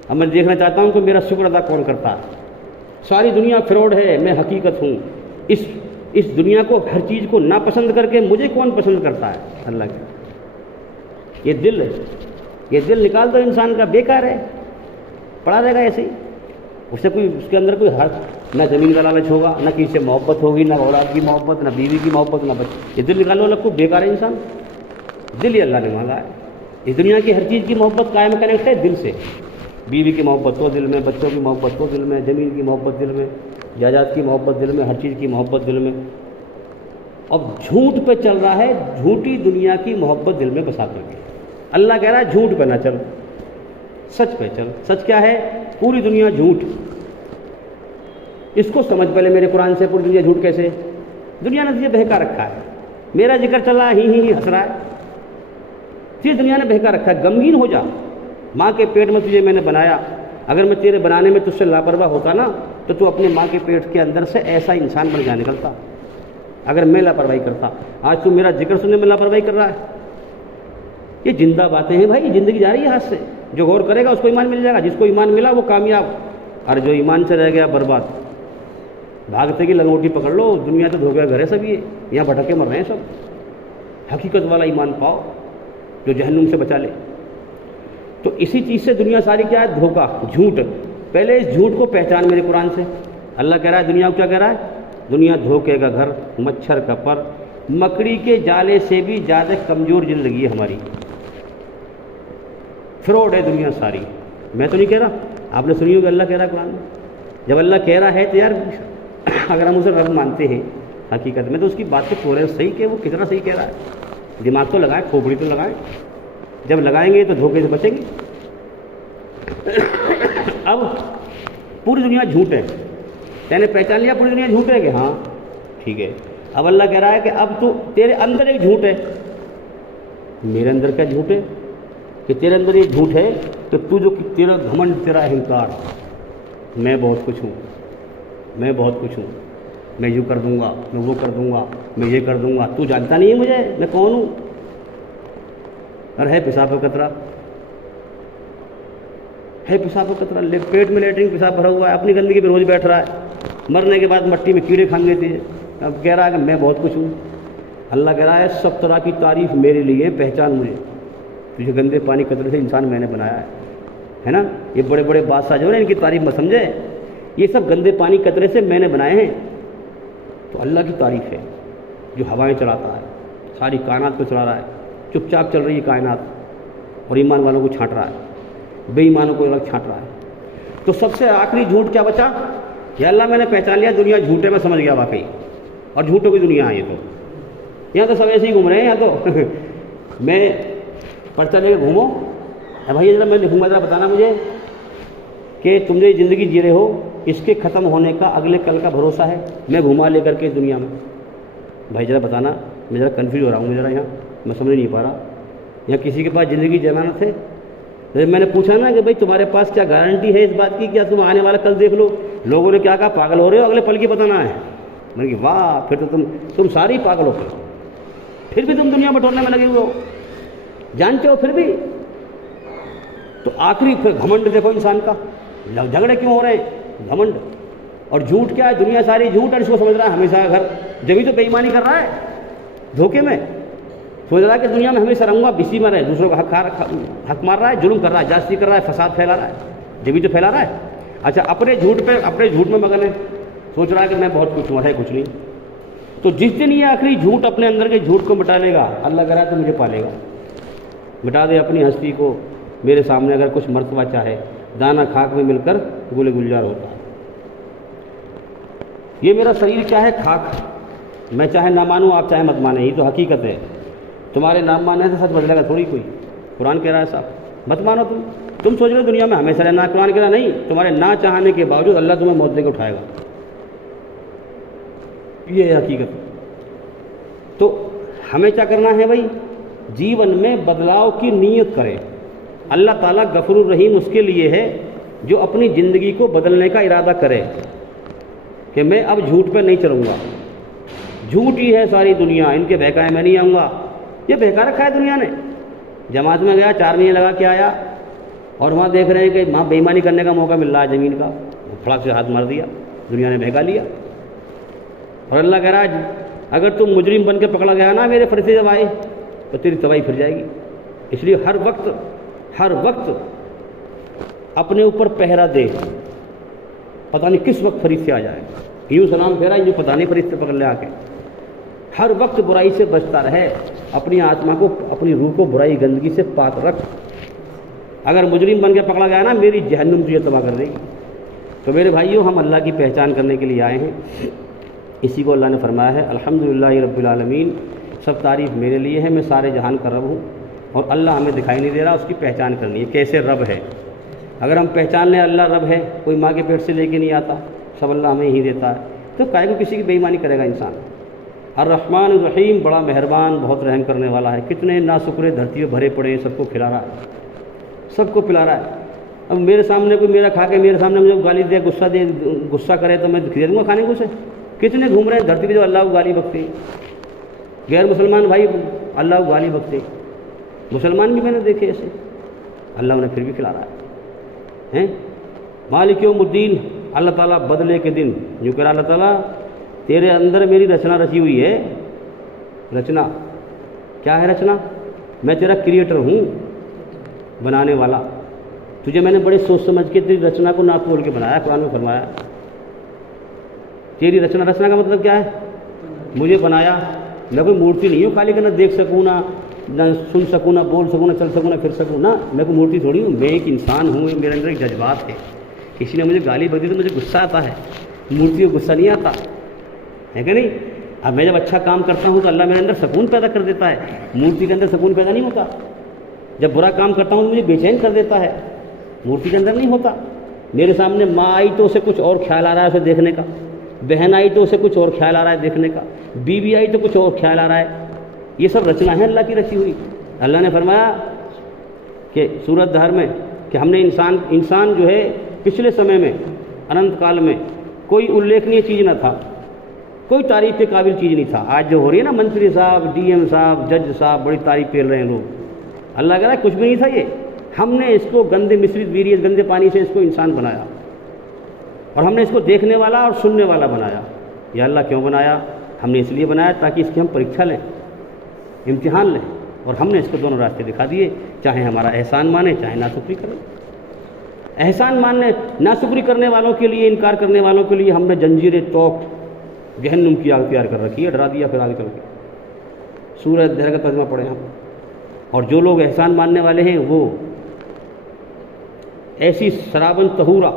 اب میں دیکھنا چاہتا ہوں کہ میرا شکر ادا کون کرتا ہے. ساری دنیا فراڈ ہے، میں حقیقت ہوں. اس دنیا کو، ہر چیز کو ناپسند کر کے مجھے کون پسند کرتا ہے؟ اللہ کا. یہ دل نکال دو انسان کا، بیکار ہے، پڑا رہے گا ایسے ہی. اس کے اندر کوئی حق، نہ زمین کا لالچ ہوگا، نہ کسی سے محبت ہوگی، نہ اولاد کی محبت، نہ بیوی کی محبت، نہ بچے. یہ دل نکالنے والا کو بیکار ہے انسان. دل ہی اللہ نے مانگا ہے. اس دنیا کی ہر چیز کی محبت قائم کنیکٹ ہے دل سے. بیوی کی محبت ہو دل میں, بچوں کی محبت ہو دل میں, زمین کی محبت دل میں, جائیداد کی محبت دل میں, ہر چیز کی محبت دل میں. اب جھوٹ پہ چل رہا ہے, جھوٹی دنیا کی محبت دل میں بسا کر کے. اللہ کہہ رہا ہے جھوٹ پہ نہ چل, سچ پہ چل. سچ کیا ہے؟ پوری دنیا جھوٹ. اس کو سمجھ پہلے میرے قرآن سے. پوری دنیا جھوٹ کیسے؟ دنیا نے تجھے بہکا رکھا ہے. میرا ذکر چل رہا ہے, ہی ہنس رہا ہے. تجھے دنیا نے بہکا رکھا ہے. غمگین ہو جا. ماں کے پیٹ میں تجھے میں نے بنایا. اگر میں تیرے بنانے میں تجھ سے لاپرواہ ہوتا نا تو تو اپنے ماں کے پیٹ کے اندر سے ایسا انسان بن جا نکلتا. اگر میں لاپرواہی کرتا. آج تو میرا ذکر سننے میں لاپرواہی کر رہا ہے. یہ زندہ باتیں ہیں بھائی. زندگی جا رہی ہے ہاتھ سے. جو غور کرے گا اس کو ایمان مل جائے گا. جس کو ایمان ملا وہ کامیاب, اور جو ایمان سے رہ گیا برباد. بھاگتے کی لنگوٹی پکڑ لو. دنیا تو دھوکے گھر ہے سب. یہ یہاں بھٹکے مر رہے ہیں سب. حقیقت والا ایمان پاؤ جو جہنم سے بچا لے. تو اسی چیز سے دنیا ساری کیا ہے؟ دھوکہ, جھوٹ. پہلے اس جھوٹ کو پہچان میرے قرآن سے. اللہ کہہ رہا ہے دنیا کو کیا کہہ رہا ہے؟ دنیا دھوکے کا گھر, مچھر کا پر, مکڑی کے جالے سے بھی زیادہ کمزور زندگی ہے ہماری. فراڈ ہے دنیا ساری. میں تو نہیں کہہ رہا, آپ نے سنی ہوگی اللہ کہہ رہا ہے قرآن میں. جب اللہ کہہ رہا ہے تو یار اگر ہم اسے رب مانتے ہیں حقیقت میں تو اس کی بات کو چھوڑیں. صحیح کہ وہ کتنا صحیح کہہ رہا ہے. دماغ تو لگائیں, کھوپڑی تو لگائیں. جب لگائیں گے تو دھوکے سے بچیں گے. اب پوری دنیا جھوٹ ہے. میں نے پہچان لیا پوری دنیا جھوٹ ہے کہ ہاں ٹھیک ہے. اب اللہ کہہ رہا ہے کہ اب تو تیرے اندر ایک جھوٹ ہے. میرے اندر کیا جھوٹ ہے؟ کہ تیرے اندر یہ جھوٹ ہے کہ تو جو تیرا گھمنڈ, تیرا اہنکار, میں بہت کچھ ہوں, میں بہت کچھ ہوں, میں یوں کر دوں گا, میں وہ کر دوں گا, میں یہ کر دوں گا. تو جانتا نہیں ہے مجھے میں کون ہوں. اور ہے پیشاب کا قطرہ, ہے پیشاب کا قطرہ. پیٹ میں لیٹرنگ پیشاب بھرا ہوا ہے. اپنی گندگی پہ روز بیٹھ رہا ہے. مرنے کے بعد مٹی میں کیڑے کھان دیتے ہیں. اب کہہ رہا ہے کہ میں بہت کچھ ہوں. اللہ کہہ رہا ہے سب طرح کی تعریف میرے لیے, پہچان مجھے. تجھے گندے پانی قطرے سے انسان میں نے بنایا ہے نا. یہ بڑے بڑے بادشاہ جو ہیں ان کی تعریف مت سمجھے. یہ سب گندے پانی قطرے سے میں نے بنائے ہیں. تو اللہ کی تعریف ہے جو ہوائیں چلاتا ہے, ساری کائنات کو چلا رہا ہے. چپ چاپ چل رہی ہے کائنات, اور ایمان والوں کو چھانٹ رہا ہے, بے ایمانوں کو الگ چھانٹ رہا ہے. تو سب سے آخری جھوٹ کیا بچا؟ یا اللہ میں نے پہچان لیا دنیا جھوٹ ہے, میں سمجھ گیا واقعی, اور جھوٹوں کی دنیا ہے. یہ تو یہاں تو سب ایسے ہی گھوم رہے ہیں. یہاں تو میں پرچہ لے کے گھومو. بھائی ذرا میں لکھوں گا, ذرا بتانا مجھے کہ تم جو زندگی جی رہے ہو اس کے ختم ہونے کا اگلے کل کا بھروسہ ہے. میں گھما لے کر کے اس دنیا میں. بھائی ذرا بتانا, میں ذرا کنفیوز ہو رہا ہوں. ذرا یہاں میں سمجھ نہیں پا رہا. یہاں کسی کے پاس زندگی ضمانت ہے؟ میں نے پوچھا نا کہ بھائی تمہارے پاس کیا گارنٹی ہے اس بات کی کیا تم آنے والا کل دیکھ لو؟ لوگوں نے کیا کہا, پاگل ہو رہے ہو, اگلے پل کی پتہ نہ ہے. میں نے کہا واہ, پھر تو تم ساری پاگل ہو. پھر بھی تم دنیا بٹورنے میں لگے ہوئے ہو, جانتے ہو پھر بھی. تو آخری پھر گھمنڈ دیکھو انسان کا. جھگڑے کیوں ہو رہے ہیں؟ گھمنڈ. اور جھوٹ کیا ہے؟ دنیا ساری جھوٹ, اور اس کو سمجھ رہا ہے ہمیشہ گھر. جبھی تو بے ایمانی کر رہا ہے دھوکے میں. سوچ رہا ہے کہ دنیا میں ہمیشہ رہوں گا, بسی میں رہے, دوسروں کو حق مار رہا ہے, ظلم کر رہا ہے, جاسوسی کر رہا ہے, فساد پھیلا رہا ہے. جبھی تو پھیلا رہا ہے. اچھا اپنے جھوٹ میں مگن ہے, سوچ رہا ہے کہ میں بہت کچھ ہوں, ہے کچھ نہیں. تو جس دن یہ آخری جھوٹ اپنے اندر کے جھوٹ کو مٹا لے گا, اللہ کرا تو مجھے پالے گا. مٹا دے اپنی ہستی کو میرے سامنے. اگر کچھ مرتبہ چاہے دانہ خاک میں مل کر گل گلزار ہوتا ہے. یہ میرا شریر کیا ہے؟ خاک. میں چاہے نہ مانوں, آپ چاہے مت مانیں, یہ تو حقیقت ہے. تمہارے نام ماننے سے سچ بدلے گا تھوڑی کوئی. قرآن کہہ رہا ہے صاحب مت مانو. تم سوچ رہے ہو دنیا میں ہمیشہ رہنا. قرآن کہہ رہا نہیں, تمہارے نہ چاہنے کے باوجود اللہ تمہیں موت دے کے اٹھائے گا. یہ ہے حقیقت. تو ہمیں کیا کرنا ہے بھائی؟ جیون میں بدلاؤ کی نیت کرے. اللہ تعالیٰ غفور الرحیم اس کے لیے ہے جو اپنی زندگی کو بدلنے کا ارادہ کرے کہ میں اب جھوٹ پہ نہیں چلوں گا. جھوٹ ہی ہے ساری دنیا, ان کے بہکائے میں نہیں آؤں گا. یہ بہکا رکھا ہے دنیا نے. جماعت میں گیا, 4 مہینے لگا کے آیا, اور وہاں دیکھ رہے ہیں کہ وہاں بے ایمانی کرنے کا موقع مل رہا ہے زمین کا, پھڑک سے ہاتھ مار دیا, دنیا نے بہکا لیا. اور اللہ کہہ رہا ہے اگر تم مجرم بن کے پکڑا گیا نا میرے فرشتے جب آئے تو تیری تباہی پھر جائے گی. اس لیے ہر وقت اپنے اوپر پہرا دے. پتہ نہیں کس وقت فرشتے آ جائے. یوں سلام پھیرا, یوں پتہ نہیں فرشتے پکڑ لے آ کے. ہر وقت برائی سے بچتا رہے، اپنی آتما کو، اپنی روح کو برائی گندگی سے پاک رکھ۔ اگر مجرم بن کے پکڑا گیا نا، میری جہنم تجھے تباہ کر دے گی۔ تو میرے بھائیوں، ہم اللہ کی پہچان کرنے کے لیے آئے ہیں، اسی کو اللہ نے فرمایا ہے الحمدللہ رب العالمین، سب تعریف میرے لیے ہے، میں سارے جہان کا رب ہوں، اور اللہ ہمیں دکھائی نہیں دے رہا، اس کی پہچان کرنی ہے کیسے رب ہے۔ اگر ہم پہچان لیں اللہ رب ہے، کوئی ماں کے پیٹ سے لے کے نہیں آتا، سب اللہ ہمیں ہی دیتا ہے، تو کائے کو کسی کی بے ایمانی کرے گا انسان۔ الرحمن الرحیم، بڑا مہربان، بہت رحم کرنے والا ہے۔ کتنے ناشکرے دھرتی پہ بھرے پڑے ہیں، سب کو کھلا رہا ہے، سب کو پلا رہا ہے۔ اب میرے سامنے کوئی میرا کھا کے میرے سامنے مجھے گالی دے، غصہ کرے تو میں دے دوں گا کھانے کو اسے؟ کتنے گھوم رہے ہیں دھرتی پہ جو اللہ کو گالی بکتے ہیں، غیر مسلمان بھائی اللہ کو گالی بکتے ہیں، مسلمان بھی میں نے دیکھے ایسے، اللہ انہیں پھر بھی کھلا رہا ہے۔ مالک یوم الدین، اللہ تعالیٰ بدلے کے دن، جو کہ اللہ تعالیٰ تیرے اندر میری رچنا رچی ہوئی ہے۔ رچنا کیا ہے؟ رچنا میں تیرا کریٹر ہوں، بنانے والا، تجھے میں نے بڑے سوچ سمجھ کے تیری رچنا کو نہ توڑ کے بنایا، قرآن میں فرمایا تیری رچنا۔ رچنا کا مطلب کیا ہے؟ مجھے بنایا، میں کوئی مورتی نہیں ہوں خالی کہ نہ دیکھ سکوں، نہ سن سکوں، نہ بول سکوں، نہ چل سکوں، نہ پھر سکوں، نہ میں کوئی مورتی تھوڑی ہوں، میں ایک انسان ہوں، میرے اندر ایک جذبات ہے۔ کسی نے مجھے گالی بک دی تو مجھے غصہ آتا ہے، مورتی کو غصہ نہیں آتا ہے کہ نہیں؟ اب میں جب اچھا کام کرتا ہوں تو اللہ میرے اندر سکون پیدا کر دیتا ہے، مورتی کے اندر سکون پیدا نہیں ہوتا۔ جب برا کام کرتا ہوں تو مجھے بے چین کر دیتا ہے، مورتی کے اندر نہیں ہوتا۔ میرے سامنے ماں آئی تو اسے کچھ اور خیال آ رہا ہے اسے دیکھنے کا، بہن آئی تو اسے کچھ اور خیال آ رہا ہے دیکھنے کا، بیوی آئی تو کچھ اور خیال آ رہا ہے۔ یہ سب رچنا ہے اللہ کی رچی ہوئی۔ اللہ نے فرمایا کہ سورۃ دہر میں کہ ہم نے انسان جو ہے پچھلے سمے میں، انت کال میں کوئی الیکھنیہ چیز نہ تھا، کوئی تعریف کے قابل چیز نہیں تھا۔ آج جو ہو رہی ہے نا، منتری صاحب، ڈی ایم صاحب، جج صاحب، بڑی تعریف پھیل رہے ہیں لوگ، اللہ کہہ رہا ہے کچھ بھی نہیں تھا یہ، ہم نے اس کو گندے مصری ویریت، گندے پانی سے اس کو انسان بنایا، اور ہم نے اس کو دیکھنے والا اور سننے والا بنایا۔ یا اللہ کیوں بنایا؟ ہم نے اس لیے بنایا تاکہ اس کی ہم پریکشا لیں، امتحان لیں، اور ہم نے اس کو دونوں راستے دکھا دیے، چاہے ہمارا احسان مانے، چاہے ناشکری کرے۔ احسان ماننے، ناشکری کرنے والوں کے لیے، انکار کرنے والوں کے لیے ہم نے جنجیر توق جہنم کی آگ تیار کر رکھی ہے، ڈرا دیا پھر آگے کر کے۔ سورہ دہر کا ترجمہ پڑھیں ہم۔ اور جو لوگ احسان ماننے والے ہیں وہ ایسی شرابن طہورا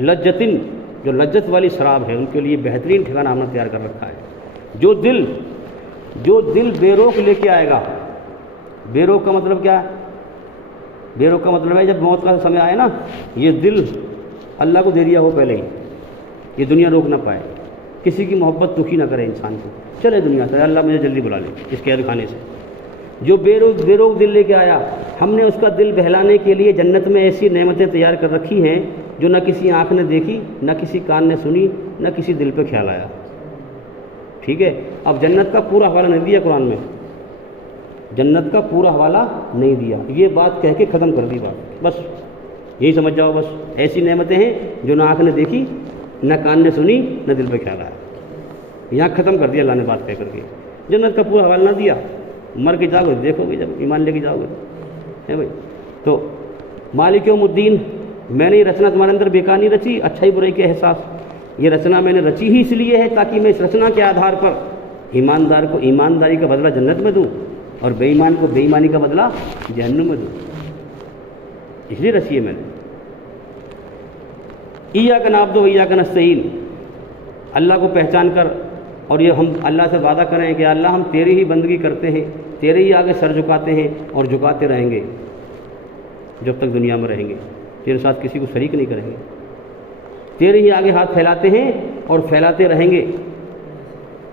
لجتن، جو لذت والی شراب ہے، ان کے لیے بہترین ٹھکانہ ہم نے تیار کر رکھا ہے۔ جو دل بے روک لے کے آئے گا، بے روک کا مطلب کیا ہے؟ بے روک کا مطلب ہے جب موت کا سمے آئے نا، یہ دل اللہ کو دے دیا ہو پہلے ہی، یہ دنیا روک نہ پائے، کسی کی محبت دکھی نہ کرے انسان کو، چلے دنیا سے، اللہ مجھے جلدی بلا لے اس قید خانے سے۔ جو بے روک دل لے کے آیا، ہم نے اس کا دل بہلانے کے لیے جنت میں ایسی نعمتیں تیار کر رکھی ہیں جو نہ کسی آنکھ نے دیکھی، نہ کسی کان نے سنی، نہ کسی دل پہ خیال آیا۔ ٹھیک ہے؟ اب جنت کا پورا حوالہ نہیں دیا قرآن میں، جنت کا پورا حوالہ نہیں دیا، یہ بات کہہ کے ختم کر دی بات، بس یہی سمجھ جاؤ، بس ایسی نعمتیں ہیں جو نہ آنکھ نے دیکھی، نہ کان نے سنی، نہ دل پہ خیال آیا۔ یہاں ختم کر دیا اللہ نے بات کہہ کر کے، جنت کا پورا حوالہ نہ دیا۔ مر کے جاؤ گے دیکھو گے، جب ایمان لے کے جاؤ گے ہے بھائی۔ تو مالک یوم الدین، میں نے یہ رچنا تمہارے اندر بیکار نہیں رچی، اچھائی برائی کے احساس، یہ رچنا میں نے رچی ہی اس لیے ہے تاکہ میں اس رچنا کے آدھار پر ایماندار کو ایمانداری کا بدلہ جنت میں دوں، اور بے ایمان کو بے ایمانی کا بدلہ جہنم میں دوں، اس لیے رچی ہے میں نے۔ ایاک نعبد و ایاک نستعین، اللہ کو پہچان کر، اور یہ ہم اللہ سے وعدہ کریں کہ اللہ ہم تیری ہی بندگی کرتے ہیں، تیرے ہی آگے سر جھکاتے ہیں اور جھکاتے رہیں گے جب تک دنیا میں رہیں گے، تیرے ساتھ کسی کو شریک نہیں کریں گے، تیرے ہی آگے ہاتھ پھیلاتے ہیں اور پھیلاتے رہیں گے،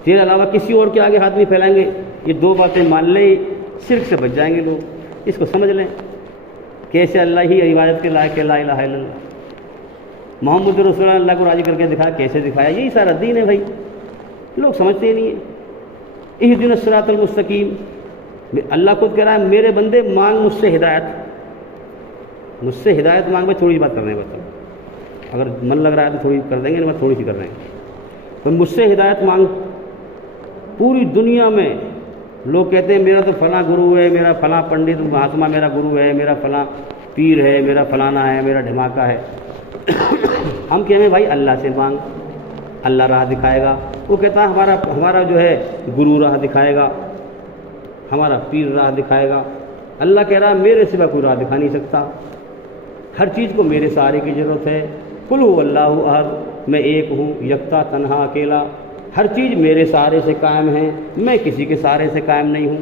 تیرے علاوہ کسی اور کے آگے ہاتھ نہیں پھیلائیں گے۔ یہ دو باتیں مان لیں، شرک سے بچ جائیں گے لوگ، اس کو سمجھ لیں، کیسے اللہ ہی عبادت کے لائق ہے، لا الہ الا اللہ، محمد رسول اللہ کو راضی کر کے دکھایا، کیسے دکھایا؟ یہی سارا دین ہے بھائی، لوگ سمجھتے ہی نہیں ہیں۔ اہدنا الصراط المستقیم، اللہ خود کہہ رہا ہے میرے بندے مانگ مجھ سے ہدایت، مجھ سے ہدایت مانگ، میں تھوڑی سی بات کر رہے ہیں، بس اگر من لگ رہا ہے تو تھوڑی کر دیں گے، نہیں تھوڑی سی کر رہے ہیں، تو مجھ سے ہدایت مانگ۔ پوری دنیا میں لوگ کہتے ہیں میرا تو فلاں گرو ہے، میرا فلاں پنڈت مہاتما میرا گرو ہے، میرا فلاں پیر ہے، میرا فلانا ہے، میرا دھماکہ ہے۔ ہم کہیں بھائی اللہ سے مانگ، اللہ راہ دکھائے گا، وہ کہتا ہے ہمارا جو ہے گرو راہ دکھائے گا، ہمارا پیر راہ دکھائے گا۔ اللہ کہہ رہا میرے سوا کوئی راہ دکھا نہیں سکتا، ہر چیز کو میرے سہارے کی ضرورت ہے۔ قل هو اللہ احد، میں ایک ہوں، یکتا تنہا اکیلا، ہر چیز میرے سہارے سے قائم ہے، میں کسی کے سہارے سے قائم نہیں ہوں۔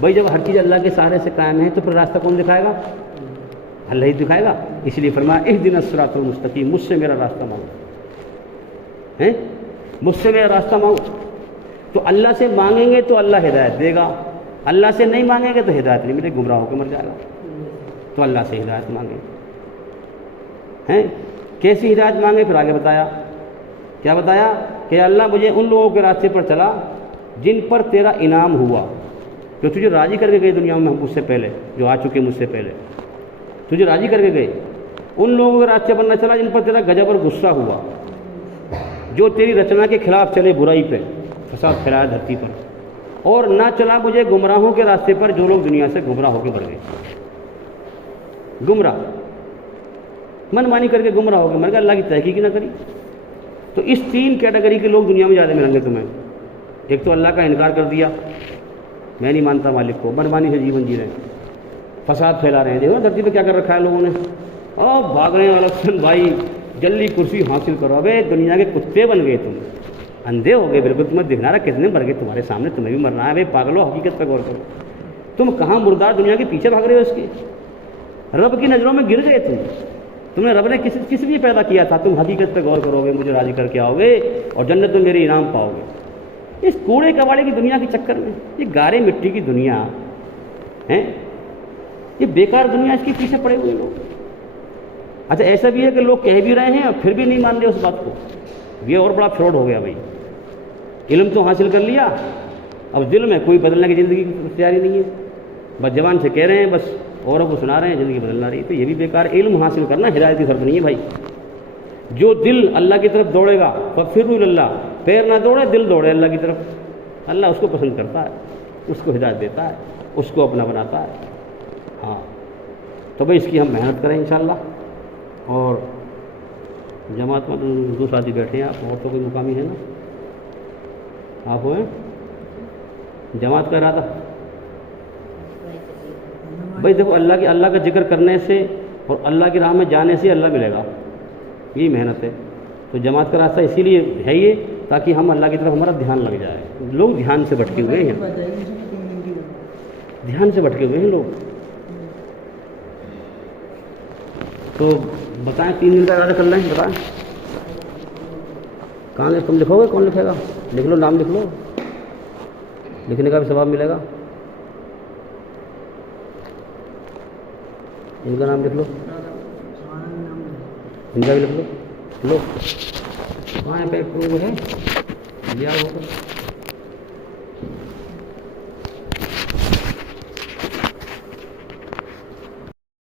بھائی جب ہر چیز اللہ کے سہارے سے قائم ہے تو پھر راستہ کون دکھائے گا؟ اللہ ہی دکھائے گا۔ اس لیے فرمایا اہدنا الصراط المستقیم، مجھ سے میرا راستہ مانگو، مجھ سے میرا راستہ مانگو۔ تو اللہ سے مانگیں گے تو اللہ ہدایت دے گا، اللہ سے نہیں مانگیں گے تو ہدایت نہیں ملے، گمراہ ہو کے مر جائے گا۔ تو اللہ سے ہدایت مانگیں، کیسی ہدایت مانگے؟ پھر آگے بتایا، کیا بتایا؟ کہ اللہ مجھے ان لوگوں کے راستے پر چلا جن پر تیرا انعام ہوا، جو تجھے راضی کر کے گئے دنیا میں مجھ سے پہلے، جو آ چکے مجھ سے پہلے تجھے راضی کر کے گئے۔ ان لوگوں کے راستے پر نہ چلا جن پر تیرا غضب اور غصہ ہوا، جو تیری رچنا کے خلاف چلے، برائی پہ فساد پھیلایا دھرتی پر۔ اور نہ چلا مجھے گمراہوں کے راستے پر جو لوگ دنیا سے گمراہ ہو کے بڑھ گئے، گمراہ من مانی کر کے گمراہ ہو گئے، مر گئے، اللہ کی تحقیق نہ کری۔ تو اس تین کیٹیگری کے لوگ دنیا میں زیادہ ملیں گے تمہیں۔ ایک تو اللہ کا انکار کر دیا، میں نہیں مانتا مالک کو، من مانی سے جیون جی رہے ہیں، فساد پھیلا رہے ہیں، دیکھو دھرتی پہ کیا کر رکھا ہے لوگوں نے، اور بھاگ رہے ہیں الیکشن، بھائی جلدی کرسی حاصل کرو، ابے دنیا کے کتے بن گئے، تم اندھے ہو گئے بالکل، تمہیں دکھنا رہا کتنے مر گئے تمہارے سامنے، تمہیں بھی مرنا ہے، بھائی پاگلو حقیقت پہ غور کرو، تم کہاں مردار دنیا کے پیچھے بھاگ رہے ہو، اس کے رب کی نظروں میں گر گئے تمہیں رب نے کس لیے پیدا کیا تھا؟ تم حقیقت پہ غور کرو گے، مجھے راضی کر کے آؤ گے اور جنت میں میرے انعام پاؤ گے۔ اس کوڑے کباڑے کی دنیا کے چکر میں، یہ گارے مٹی کی دنیا ہے، یہ بیکار دنیا، اس کے پیچھے پڑے ہوئے لوگ۔ اچھا ایسا بھی ہے کہ لوگ کہہ بھی رہے ہیں اور پھر بھی نہیں مان رہے اس بات کو، یہ اور بڑا فراڈ ہو گیا بھائی۔ علم تو حاصل کر لیا، اب دل میں کوئی بدلنے کی زندگی کی تیاری نہیں ہے، بس زبان سے کہہ رہے ہیں، بس اوروں کو سنا رہے ہیں، زندگی بدلنا رہی ہے، تو یہ بھی بیکار۔ علم حاصل کرنا ہدایت کی شرط نہیں ہے بھائی۔ جو دل اللہ کی طرف دوڑے گا فَفِرُّوا إِلَى اللَّهِ، پیر نہ دوڑے دل دوڑے اللہ کی طرف، اللہ اس کو پسند کرتا ہے، اس کو ہدایت دیتا ہے، اس کو اپنا بناتا ہے۔ ہاں تو بھائی اس کی ہم محنت کریں انشاءاللہ۔ اور جماعت میں دو ساتھی بیٹھے ہیں، آپ اور تو کوئی مقامی ہے نا؟ آپ ہوئے جماعت کا ارادہ؟ بھائی دیکھو اللہ کا ذکر کرنے سے اور اللہ کی راہ میں جانے سے اللہ ملے گا، یہی محنت ہے۔ تو جماعت کا راستہ اسی لیے ہے یہ، تاکہ ہم اللہ کی طرف ہمارا دھیان لگ جائے۔ لوگ دھیان سے بھٹکے ہوئے ہیں، دھیان سے بھٹکے ہوئے ہیں لوگ۔ تو بتائیں 3 دن کا ارادہ کر لیں، بتائیں کہاں لے؟ تم لکھو گے؟ کون لکھے گا؟ لکھ لو، نام لکھ لو، لکھنے کا بھی ثواب ملے گا۔ ان کا نام لکھ لو، ان کا بھی لکھ لو، لو وہاں پہ ہے لیا ہوگا۔